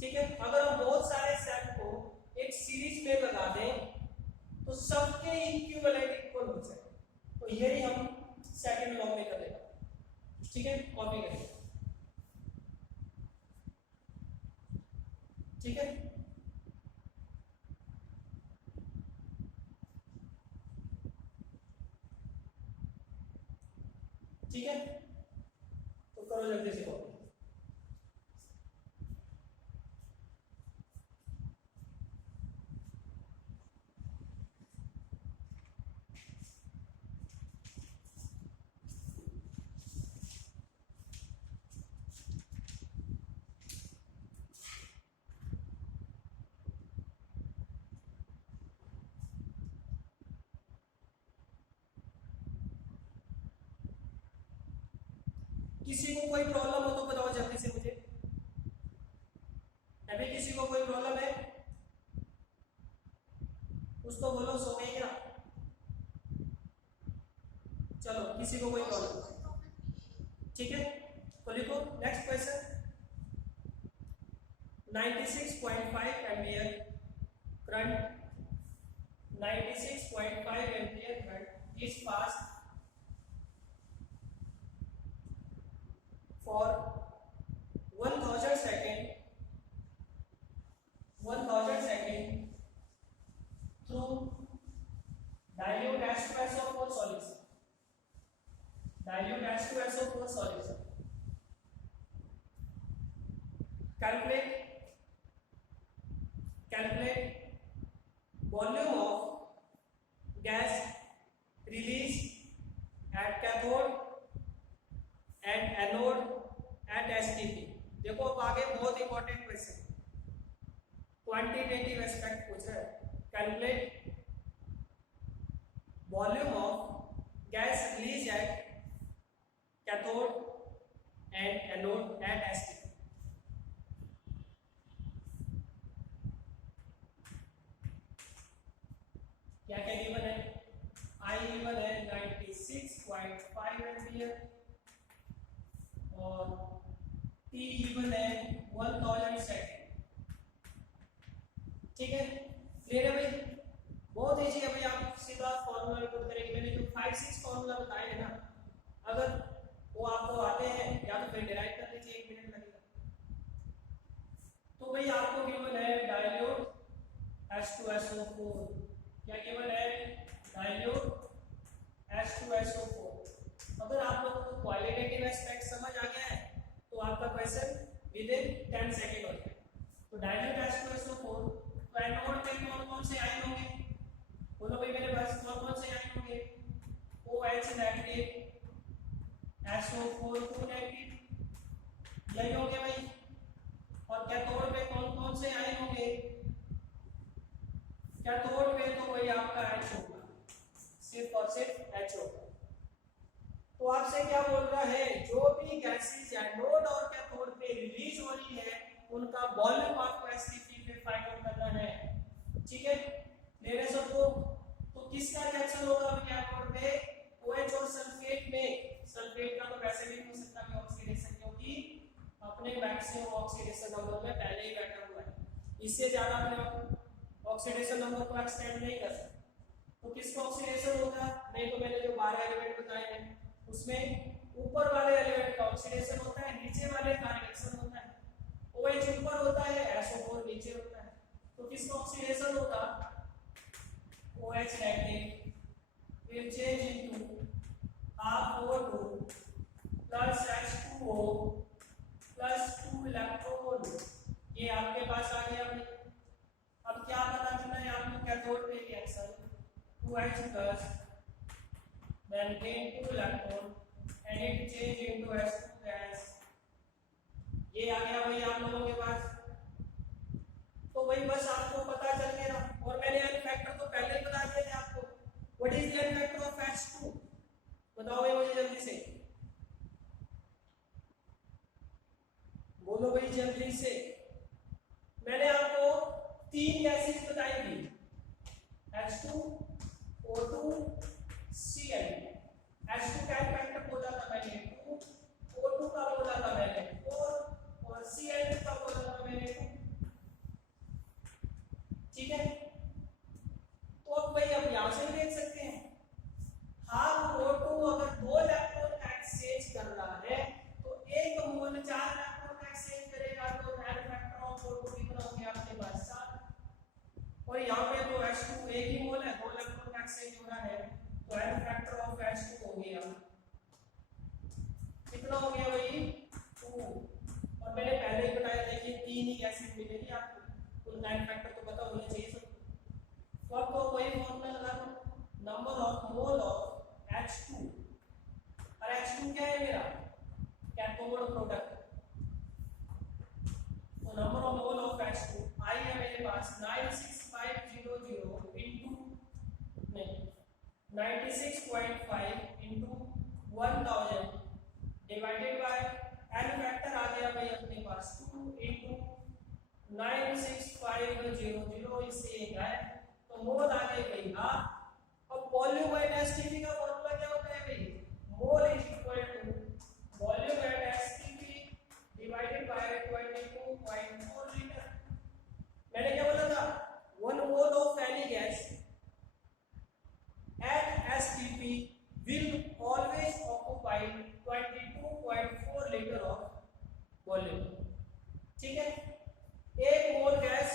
ठीक है, अगर हम बहुत सारे सेल को एक सीरीज में लगा दें तो सबके इक्विवेलेंट इक्वल हो जाए, तो यही हम सेकंड लॉ में करेंगे। ठीक है, कॉपी करें। ठीक है, ठीक है, तो करो जल्दी से कॉपी। किसी को कोई प्रॉब्लम हो तो बताओ जल्दी से मुझे। अभी किसी को कोई प्रॉब्लम है? कुछ तो बोलो, सो गए क्या? चलो, किसी को कोई प्रॉब्लम? ठीक है, तो लिखो next question. 96.5 ampere current, 96.5 ampere current is pass for 1000 second through dilute H2SO4 solution, dilute H2SO4 solution. Calculate volume of gas released at cathode and anode at STP। देखो अब आगे बहुत इंपॉर्टेंट क्वेश्चन, क्वांटिटेटिव एस्पेक्ट पूछ रहा है। Calculate volume of gas release at cathode and anode at STP। क्या क्या given है? I गिवन है 96.5 एम्पियर और T गिवन है 1000 सेकंड। ठीक है, क्लियर है भाई? बहुत इजी है भाई, आप सीधा फॉर्मूला पुट करेंगे। मैंने जो 5-6 फॉर्मूला बताए हैं ना, अगर वो आपको आते हैं या तो फिर डिराइव कर लीजिए, 1 मिनट लगेगा। तो भाई आपको गिवन है डाइल्यूट H2SO4। क्या गिवन है? Dilute H2SO4। अगर आप लोगों को क्वालिटेटिव एस्पेक्ट समझ आ गया है तो आपका क्वेश्चन विद इन 10 सेकंड हो जाएगा। तो डाइल्यूट H2SO4, तो एनोड पे कौन कौन से आयन होंगे? बोलो भाई मेरे पास कौन कौन से आयन होंगे? OH नेगेटिव, SO4 2 नेगेटिव, यही होंगे भाई। और कैथोड पे कौन कौन से आयन होंगे? कैथोड पे तो वही आपका H होगा, सिर्फ और सिर्फ H होगा। तो आपसे क्या बोल रहा है? जो भी गैसेस एनोड और कैथोड पे रिलीज हो रही है उनका वॉल्यूम आपको STP पे फाइंड आउट करना है। ठीक है, मेरे सबको तो किसका रिएक्शन होगा कैथोड पे? OH और सल्फेट में। सल्फेट का तो वैसे भी हो सकता है ऑक्सीडेशन, क्योंकि अपने मैक्सिमम ऑक्सीडेशन नंबर में पहले ही बैठा हुआ है, इससे ज्यादा अपने ऑक्सीडेशन नंबर को एक्सटेंड नहीं कर सकते। तो किसका ऑक्सीडेशन होगा? नहीं तो मैंने जो 12 एलिमेंट बताए हैं उसमें ऊपर वाले एलिमेंट का ऑक्सीडेशन होता है, नीचे वाले का रिडक्शन होता है। OH ऊपर होता है, SO4 नीचे होता है। तो किसका ऑक्सीडेशन होगा? OH negative will change into R4 plus H2O plus 2 electron. ये आपके पास आ गया भाई। अब क्या पता चला है आपको? कैथोड पे reaction 2H plus, then gain 2 electron and it change into S2 gas. ये आ गया भाई आप लोगों के पास। तो भाई बस आपको पता चल गया, और मैंने n फैक्टर तो पहले ही बता दिया था आपको। What is the n factor of H2? बताओ भाई मुझे जल्दी से, बोलो भाई जल्दी से। मैंने आपको 3 गैसेस बताई थी, H2, O2, Cl। H2 का फैक्टर बोला था मैंने 2, O2 का बोला था मैंने 4 और Cl का बोला था मैंने 2। ठीक है, तो अब भाई अब यहां से देख सकते हैं हाफ O2 अगर 2 इलेक्ट्रॉन का एक्सचेंज कर रहा है तो 1 मोल 4 इलेक्ट्रॉन का एक्सचेंज करेगा, तो n फैक्टर ऑफ O2 कितना हो गया आपके पास 7। और यहाँ पे तो H2 एक ही मोल है, 2 इलेक्ट्रॉन का एक्सचेंज हो रहा है, तो n फैक्टर ऑफ H2 हो गया कितना हो गया भाई 2। और मैंने पहले ही बताया था कि 3 ही गैसेस मिलेगी आपको, तो n फैक्टर तो पता होना चाहिए सबको। तो अब तो वही फॉर्मूला लगा लो, number of mole of H2, और H2 क्या है मेरा कैथोड प्रोडक्ट, तो number of mole of H2 आई है मेरे पास 96.5 into 1000 divided by n factor आ गया भाई अपने पास 2 into 96500, इससे एक है तो मोल आ गए भाई हाफ। अब वॉल्यूम एट एसटीपी का फॉर्मूला क्या होता है भाई, mole is equal to volume at STP divided by 22.4 litre. मैंने क्या बोला था, 1 mole of any gas at STP will always occupy 22.4 liter of volume। ठीक है, एक मोल गैस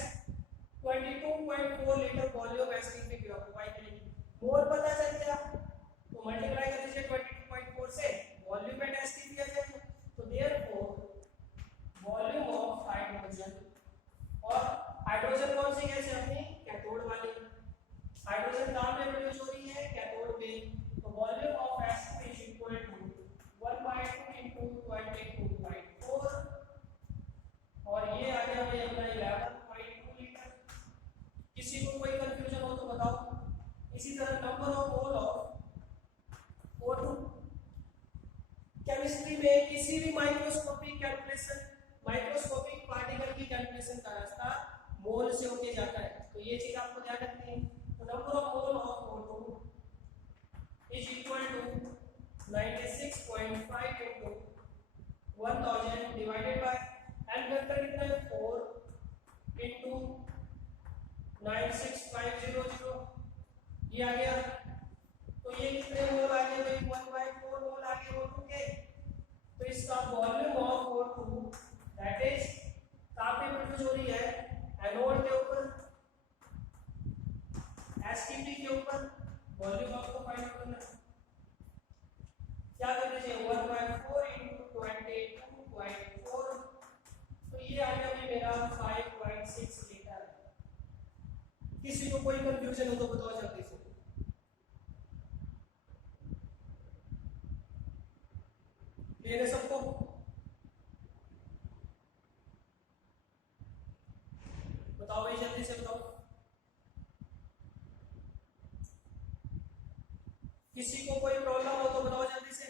22.4 लीटर वॉल्यूम एसटीपी की ऑक्यूपाई करेगी। मोल पता चल गया तो मल्टीप्लाई कर दीजिए 22.4 से, वॉल्यूम एट एसटीपी आ जाएगा। तो देयरफॉर वॉल्यूम ऑफ हाइड्रोजन, और हाइड्रोजन कौन सी गैस है अपनी कैथोड वाली, हाइड्रोजन कहां पे प्रोड्यूस हो रही है कैथोड पे, तो volume of H2 is equal to 1/2 into 22.4, और ये आ गया भाई अपना 11.2 लीटर। किसी को कोई कंफ्यूजन हो तो बताओ। इसी तरह number of mole of O2, chemistry में किसी भी माइक्रोस्कोपिक कैलकुलेशन, माइक्रोस्कोपिक पार्टिकल की कैलकुलेशन का रास्ता मोल से होके जाता है, तो ये चीज आपको ध्यान रखनी है। तो number of mole of O2 is equal to 96.5 into 1000 divided by n factor कितना है 4 into 96500, ये आ गया। तो ये कितने मोल आ गए भाई 1/4 मोल आ गए O2 के। तो इसका volume of O2 that is कहां पे प्रोड्यूस हो रही है, एनोड के ऊपर, एसटीपी के ऊपर। वॉल्यूम आपको फाइंड करना है, क्या कर दीजिए 1/4 into 22.4, तो ये आ गया मेरा 5.6 लीटर। किसी को कोई कंफ्यूजन हो तो बताओ जल्दी से। क्लियर है सबको, बताओ भाई जल्दी से बताओ। किसी को कोई प्रॉब्लम हो तो बताओ जल्दी से।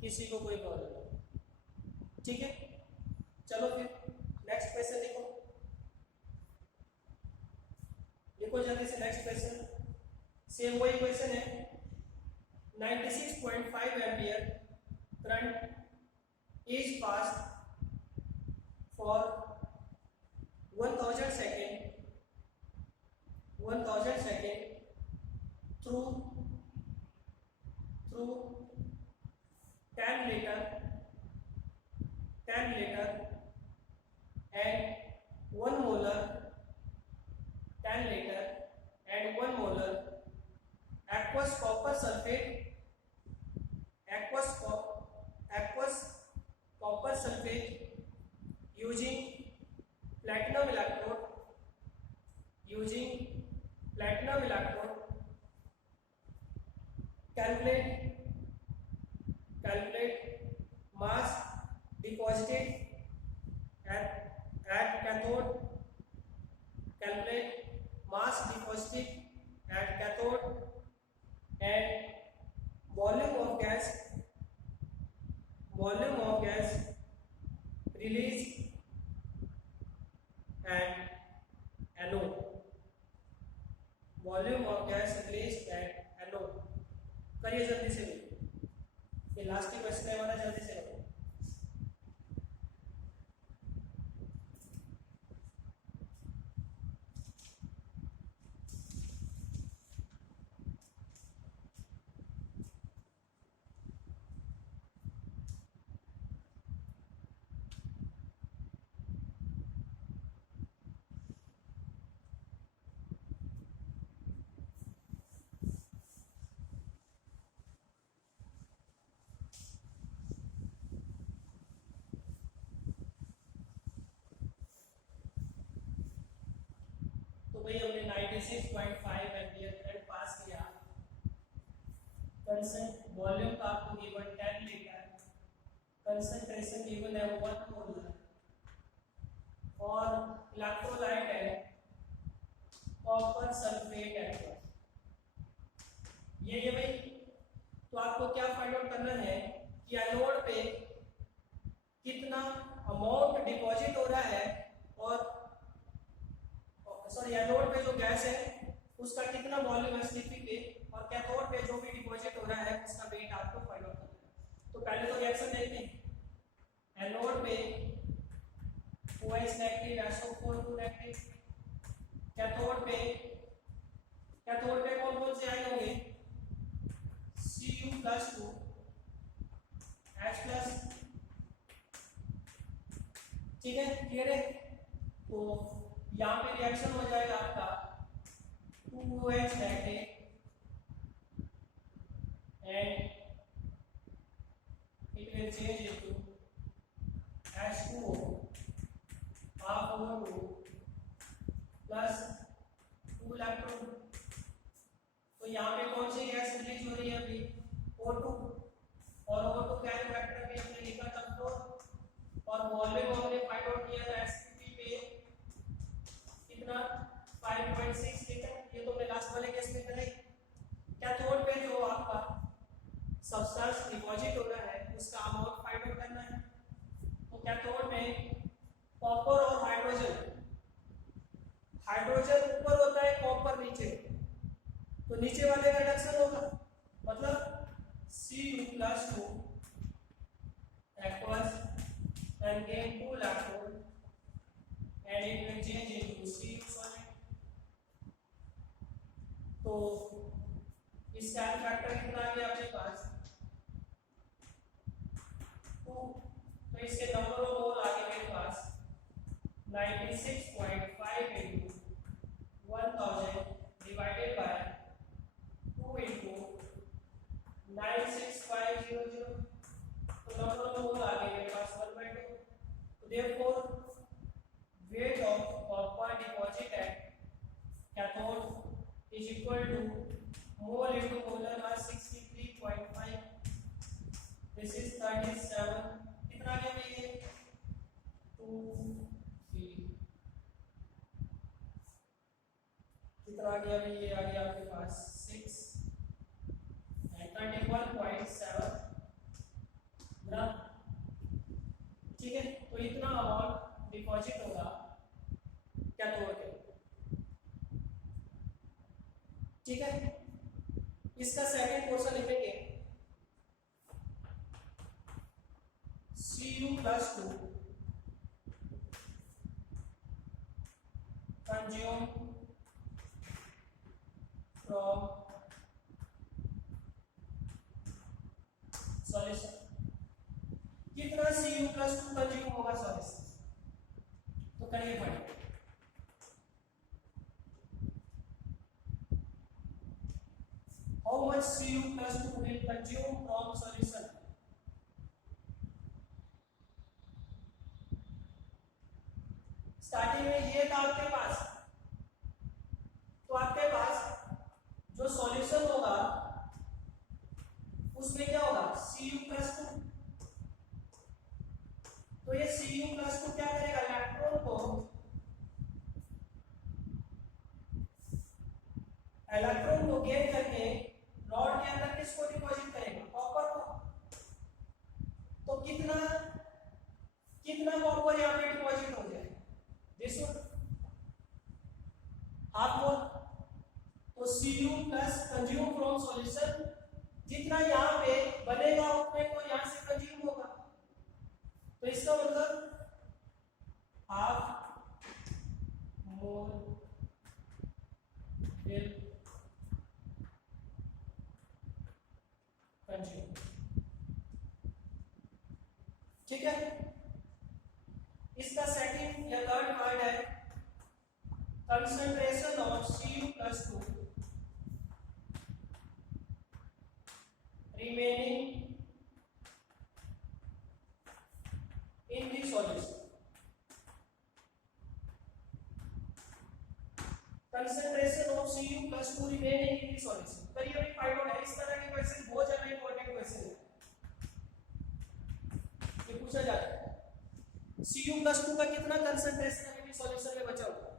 किसी को कोई प्रॉब्लम हो, ठीक है, चलो फिर नेक्स्ट क्वेश्चन देखो। देखो जल्दी से नेक्स्ट क्वेश्चन, सेम वही क्वेश्चन है। 96.5 ampere current is passed for 1000 second through 10 liter and 1 molar 10 liter and 1 molar aqueous copper sulfate using platinum electrode using platinum electrode, calculate mass deposited at cathode, calculate mass deposited at cathode and volume of gas released at anode, volume of gas released at anode। करिए जल्दी से, ये last question है हमारा, जल्दी से करो। भाई हमने 96.5 एम्पियर करंट पास किया। वॉल्यूम का आपको गिवन 10 लीटर, कंसंट्रेशन गिवन है 1 मोलर और इलेक्ट्रोलाइट है कॉपर सल्फेट है। ये भाई, तो आपको क्या फाइंड आउट करना है कि एनोड पे कितना अमाउंट डिपॉजिट हो रहा है और सॉरी एनोड पे जो गैस है उसका कितना वॉल्यूम है Cp पे, और कैथोड पे जो भी डिपॉजिट हो रहा है उसका वेट आपको फाइंड आउट करना है। तो पहले तो रिएक्शन देखते हैं। एनोड पे OH negative SO4 negative, cathode पे कौन कौन से आयन होंगे Cu+2 H+, ठीक है, क्लियर है। तो यहाँ पे रिएक्शन हो जाएगा आपका 2OH negative and it will change into H2O ½ O2 plus 2 electron. तो यहाँ पे कौन सी गैस रिलीज हो रही है अभी O2, और O2 क्या फैक्टर भी हमने लिखा था 4, और वॉल्यूम हमने फाइंड आउट किया था Sp पे कितना 5.6 लीटर। ये तो हमने लास्ट वाले केस में कराई। कैथोड पे जो आपका सब्सटेंस डिपॉजिट हो रहा है उसका अमाउंट फाइंड आउट करना है। तो कैथोड में कॉपर और हाइड्रोजन ऊपर होता है, कॉपर नीचे, तो नीचे वाले का रिडक्शन होगा, मतलब Cu+2 aqueous and gain 2 electron and it will change into Cu solid। तो इसका फैक्टर कितना आ गया आपके पास 2, तो इसके नंबर ऑफ मोल आ गए मेरे पास 96.5 into 1000 divided by 2 into 96500, तो नंबर ऑफ मोल आ गए मेरे पास 1/2। तो therefore weight of copper deposit at cathode is equal to mole into molar mass 63.5, this is 37, कितना आ गया ये 2 3, कितना आ गया ये आ गया आपके पास 6 and 31.7 ग्राम, ठीक है। तो इतना अमाउंट डिपॉजिट होगा कैथोड के, ठीक है। इसका सेकंड क्वेश्चन लिखेंगे Cu+2 consumed from solution, कितना Cu+2 कंज्यूम होगा सॉल्यूशन, तो करिए find. How much Cu+2 will consume from solution? Starting में ये था आपके पास इलेक्ट्रॉन को गेन करके रॉड के अंदर किसको डिपॉजिट करेगा, कॉपर को। तो कितना कितना कॉपर यहाँ पे डिपॉजिट हो जाएगा, दिस हाफ मोल। तो Cu plus consume from solution, जितना यहाँ पे बनेगा उतने को यहाँ से कंज्यूम होगा। तो इसका मतलब हाफ मोल विल कंज्यूम। ठीक है, इसका सेकंड या थर्ड पार्ट है concentration of Cu plus 2 remaining in the solution। concentration of Cu plus 2 remaining in the solution। periodic find out है। इस तरह के क्वेश्चन बहुत ज्यादा इंपॉर्टेंट क्वेश्चन है, ये पूछा जाता है Cu plus 2 का कितना कंसंट्रेशन अभी भी सॉल्यूशन में बचा हुआ है।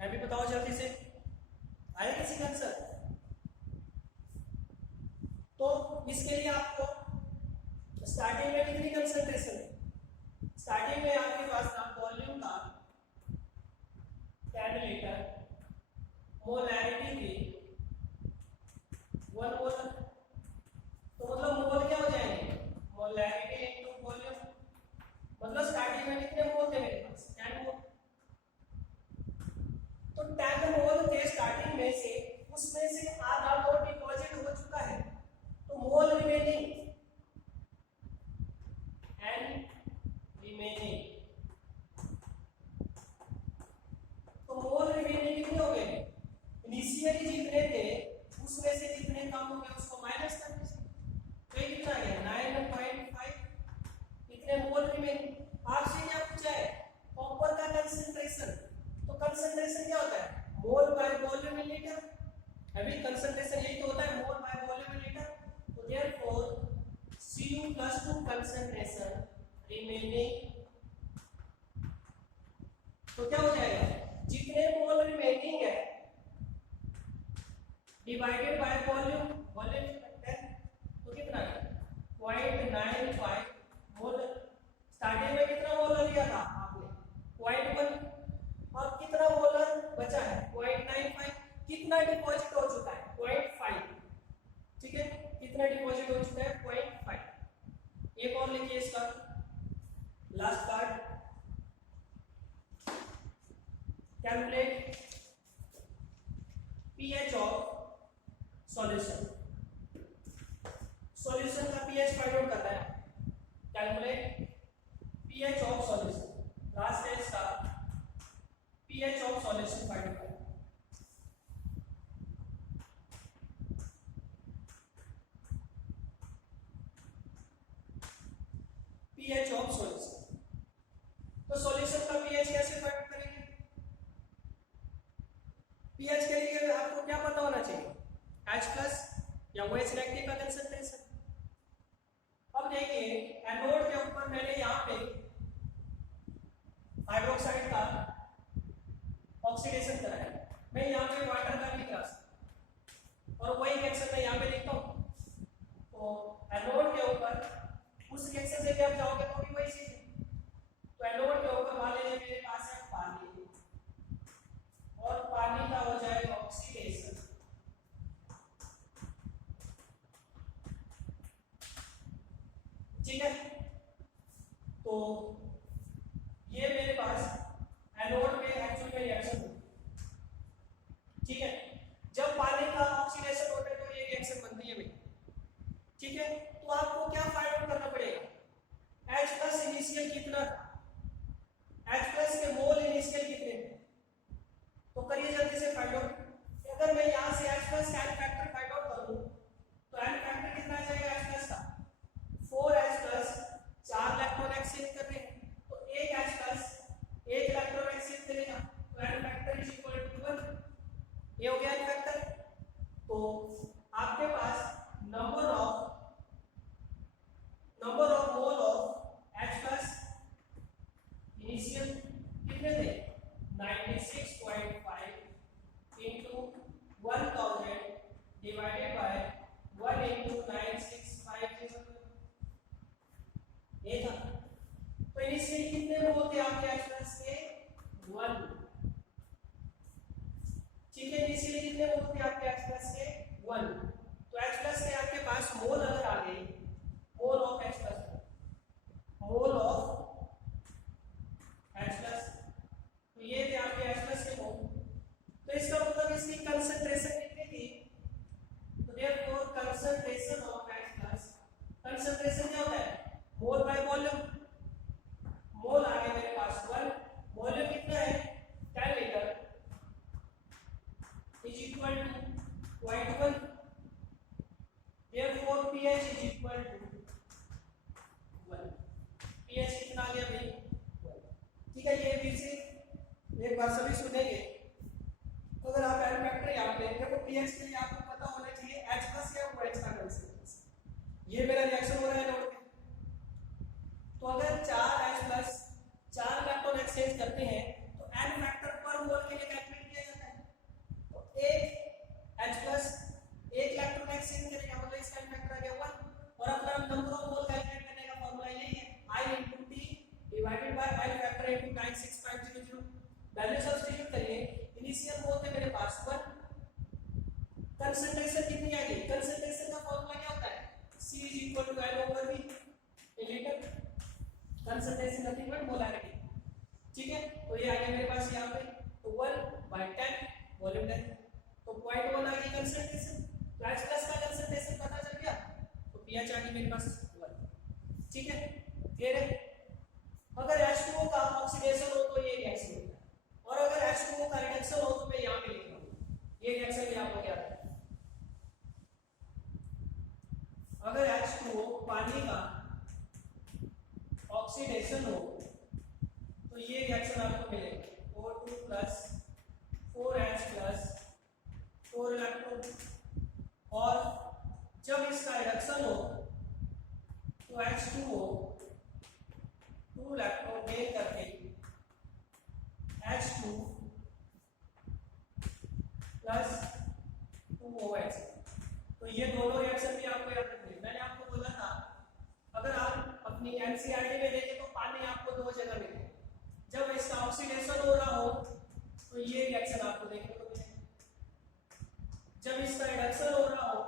अभी बताओ जल्दी से, आए किसी का आंसर? तो इसके लिए आपको स्टार्टिंग में कितनी कंसंट्रेशन है, स्टार्टिंग में आपके पास था वॉल्यूम था 10 लीटर, मोलैरिटी थी 1 मोल। तो मतलब मोल क्या हो जाएंगे, मोलैरिटी इनटू वॉल्यूम। मतलब स्टार्टिंग में कितने मोल थे मेरे पास, 10 मोल। तो 10 मोल थे स्टार्टिंग में से, उसमें से आधा तो डिपॉजिट हो चुका है, तो मोल रिमेनिंग एंड रिमेनिंग। तो मोल रिमेनिंग कितने हो गए, इनिशियली जितने थे उसमें से जितने कम हो गए उसको माइनस कर दीजिए। तो ये कितना आ गया 9.5। कितने मोल रिमेनिंग। आपसे क्या पूछा है, कॉपर का कंसंट्रेशन। तो कंसंट्रेशन क्या होता है, मोल बाय वॉल्यूम इन लीटर। अभी कंसंट्रेशन यही तो होता है, मोल बाय वॉल्यूम इन लीटर। तो therefore Cu plus 2 concentration remaining, तो क्या हो जाएगा, जितने मोल रिमेनिंग है डिवाइडेड बाय वॉल्यूम, वॉल्यूम 10, तो कितना है 0.95 मोल। स्टार्टिंग में कितना मोल लिया था आपने 0.1, और कितना मोलर बचा है 0.95। कितना डिपॉजिट हो चुका है 0.5। ठीक है, कितना डिपॉजिट हो चुका है 0.5। एक और लिखिए इसका last part, calculate pH of solution. Solution का पीएच फाइंड आउट करना है, calculate pH of solution. Last है इसका pH of solution फाइंड करना है। pH of solution। तो सॉल्यूशन का pH कैसे फाइंड करेंगे, pH के लिए आपको क्या पता होना चाहिए, H+ या OH नेगेटिव का कंसंट्रेशन। अब देखिए एनोड के ऊपर मैंने यहाँ पे हाइड्रोक्साइड का ऑक्सीडेशन कराया, मैं यहाँ पे वाटर का भी करा सकता और वही रिएक्शन मैं यहाँ पे लिखता हूँ। तो एनोड के ऊपर उस रिएक्शन से जब जाओगे तो भी वही चीज है। तो एनोड के ऊपर मान लीजिए मेरे पास है पानी, और पानी का हो जाएगा ऑक्सीडेशन। ठीक है, तो ये मेरे पास एनोड में एक्चुअल में रिएक्शन होती है। ठीक है, जब पानी का ऑक्सीडेशन होता है तो ये रिएक्शन बनती है भाई। ठीक है, तो आपको क्या फाइंड आउट करना पड़ेगा, H+ इनिशियल कितना था, H+ के मोल इनिशियल कितने थे। तो करिए जल्दी से फाइंड आउट। अगर मैं यहाँ से H+ का फैक्टर फाइंड आउट करूँ तो आपके पास number of mole of H plus initial कितने थे 96.5 into 1000 divided by 1 into 9650 ये था। तो इनिशियल कितने मोल थे आपके H प्लस के 1। ठीक है, इनिशियल कितने मोल थे आपके H प्लस के 1। तो H प्लस के आपके पास मोल अगर आ गए मोल ऑफ H प्लस तो ये थे आपके H प्लस के मोल। तो इसका मतलब इसकी कंसंट्रेशन कितनी थी, तो therefore concentration of H plus, concentration क्या होता है मोल बाय वॉल्यूम। मोल आ गए मेरे पास 1, वॉल्यूम कितना है 10 litre is equal to 0.1, therefore pH is equal to 1। pH कितना आ गया भाई 1। ठीक है, ये फिर से एक बार सभी सुनेंगे। तो अगर आप एन फैक्टर यहाँ पे देखो pH के लिए आपको पता होना चाहिए H प्लस या OH का कंसंट्रेशन। ये मेरा रिएक्शन हो रहा है नोट में। तो अगर 4 H प्लस 4 इलेक्ट्रॉन एक्सचेंज करते हैं तो एन फैक्टर पर मोल के लिए कैलकुलेट किया जाता है। तो एक H प्लस एक इलेक्ट्रॉन एक्सचेंज करेगा मतलब इसका एन फैक्टर आ गया 1। और अपना नंबर ऑफ मोल कैलकुलेट करने का फार्मूला यही है I into T divided by I factor into 96500। Value substitute करिए। इनिशियल मोल थे मेरे पास 1, कंसंट्रेशन कितनी आ गई, कंसंट्रेशन का फार्मूला क्या होता है C is equal to L over V in litre. Concentration nothing but molarity. ठीक है, तो ये आ गया मेरे पास यहाँ पे तो 1/10 वॉल्यूम 10। तो 0.1 आ गई कंसंट्रेशन। तो H प्लस का कंसंट्रेशन पता चल गया तो pH आ गई मेरे पास 1। ठीक है, क्लियर है। अगर H2O का ऑक्सीडेशन हो तो ये रिएक्शन होता है, और अगर H2O का रिडक्शन हो तो मैं यहाँ पे लिख रहा हूँ ये रिएक्शन भी आपको क्या है। अगर H2O पानी का ऑक्सीडेशन हो तो ये रिएक्शन आपको मिलेगा O2 plus 4H plus 4 electron. और जब इसका रिडक्शन हो तो H2O 2 इलेक्ट्रॉन गेन करके H2 प्लस 2OH। तो ये दोनों रिएक्शन भी आपको याद रखनी है। मैंने आपको बोला था अगर आप अपनी एनसीईआरटी में देखें तो पानी आपको 2 जगह मिलेगा। जब इसका ऑक्सीडेशन हो रहा हो तो ये रिएक्शन आपको देखने को मिलेगा, जब इसका रिडक्शन हो रहा हो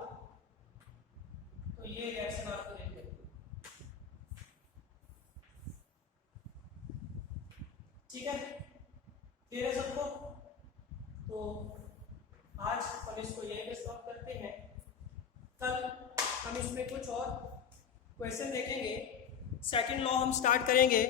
तो ये रिएक्शन आपको देखने को मिलेगा। ठीक है, क्लियर है सबको। तो आज हम इसको यहीं पे स्टॉप करते हैं। कल हम इसमें कुछ और क्वेश्चन देखेंगे। सेकंड लॉ हम स्टार्ट करेंगे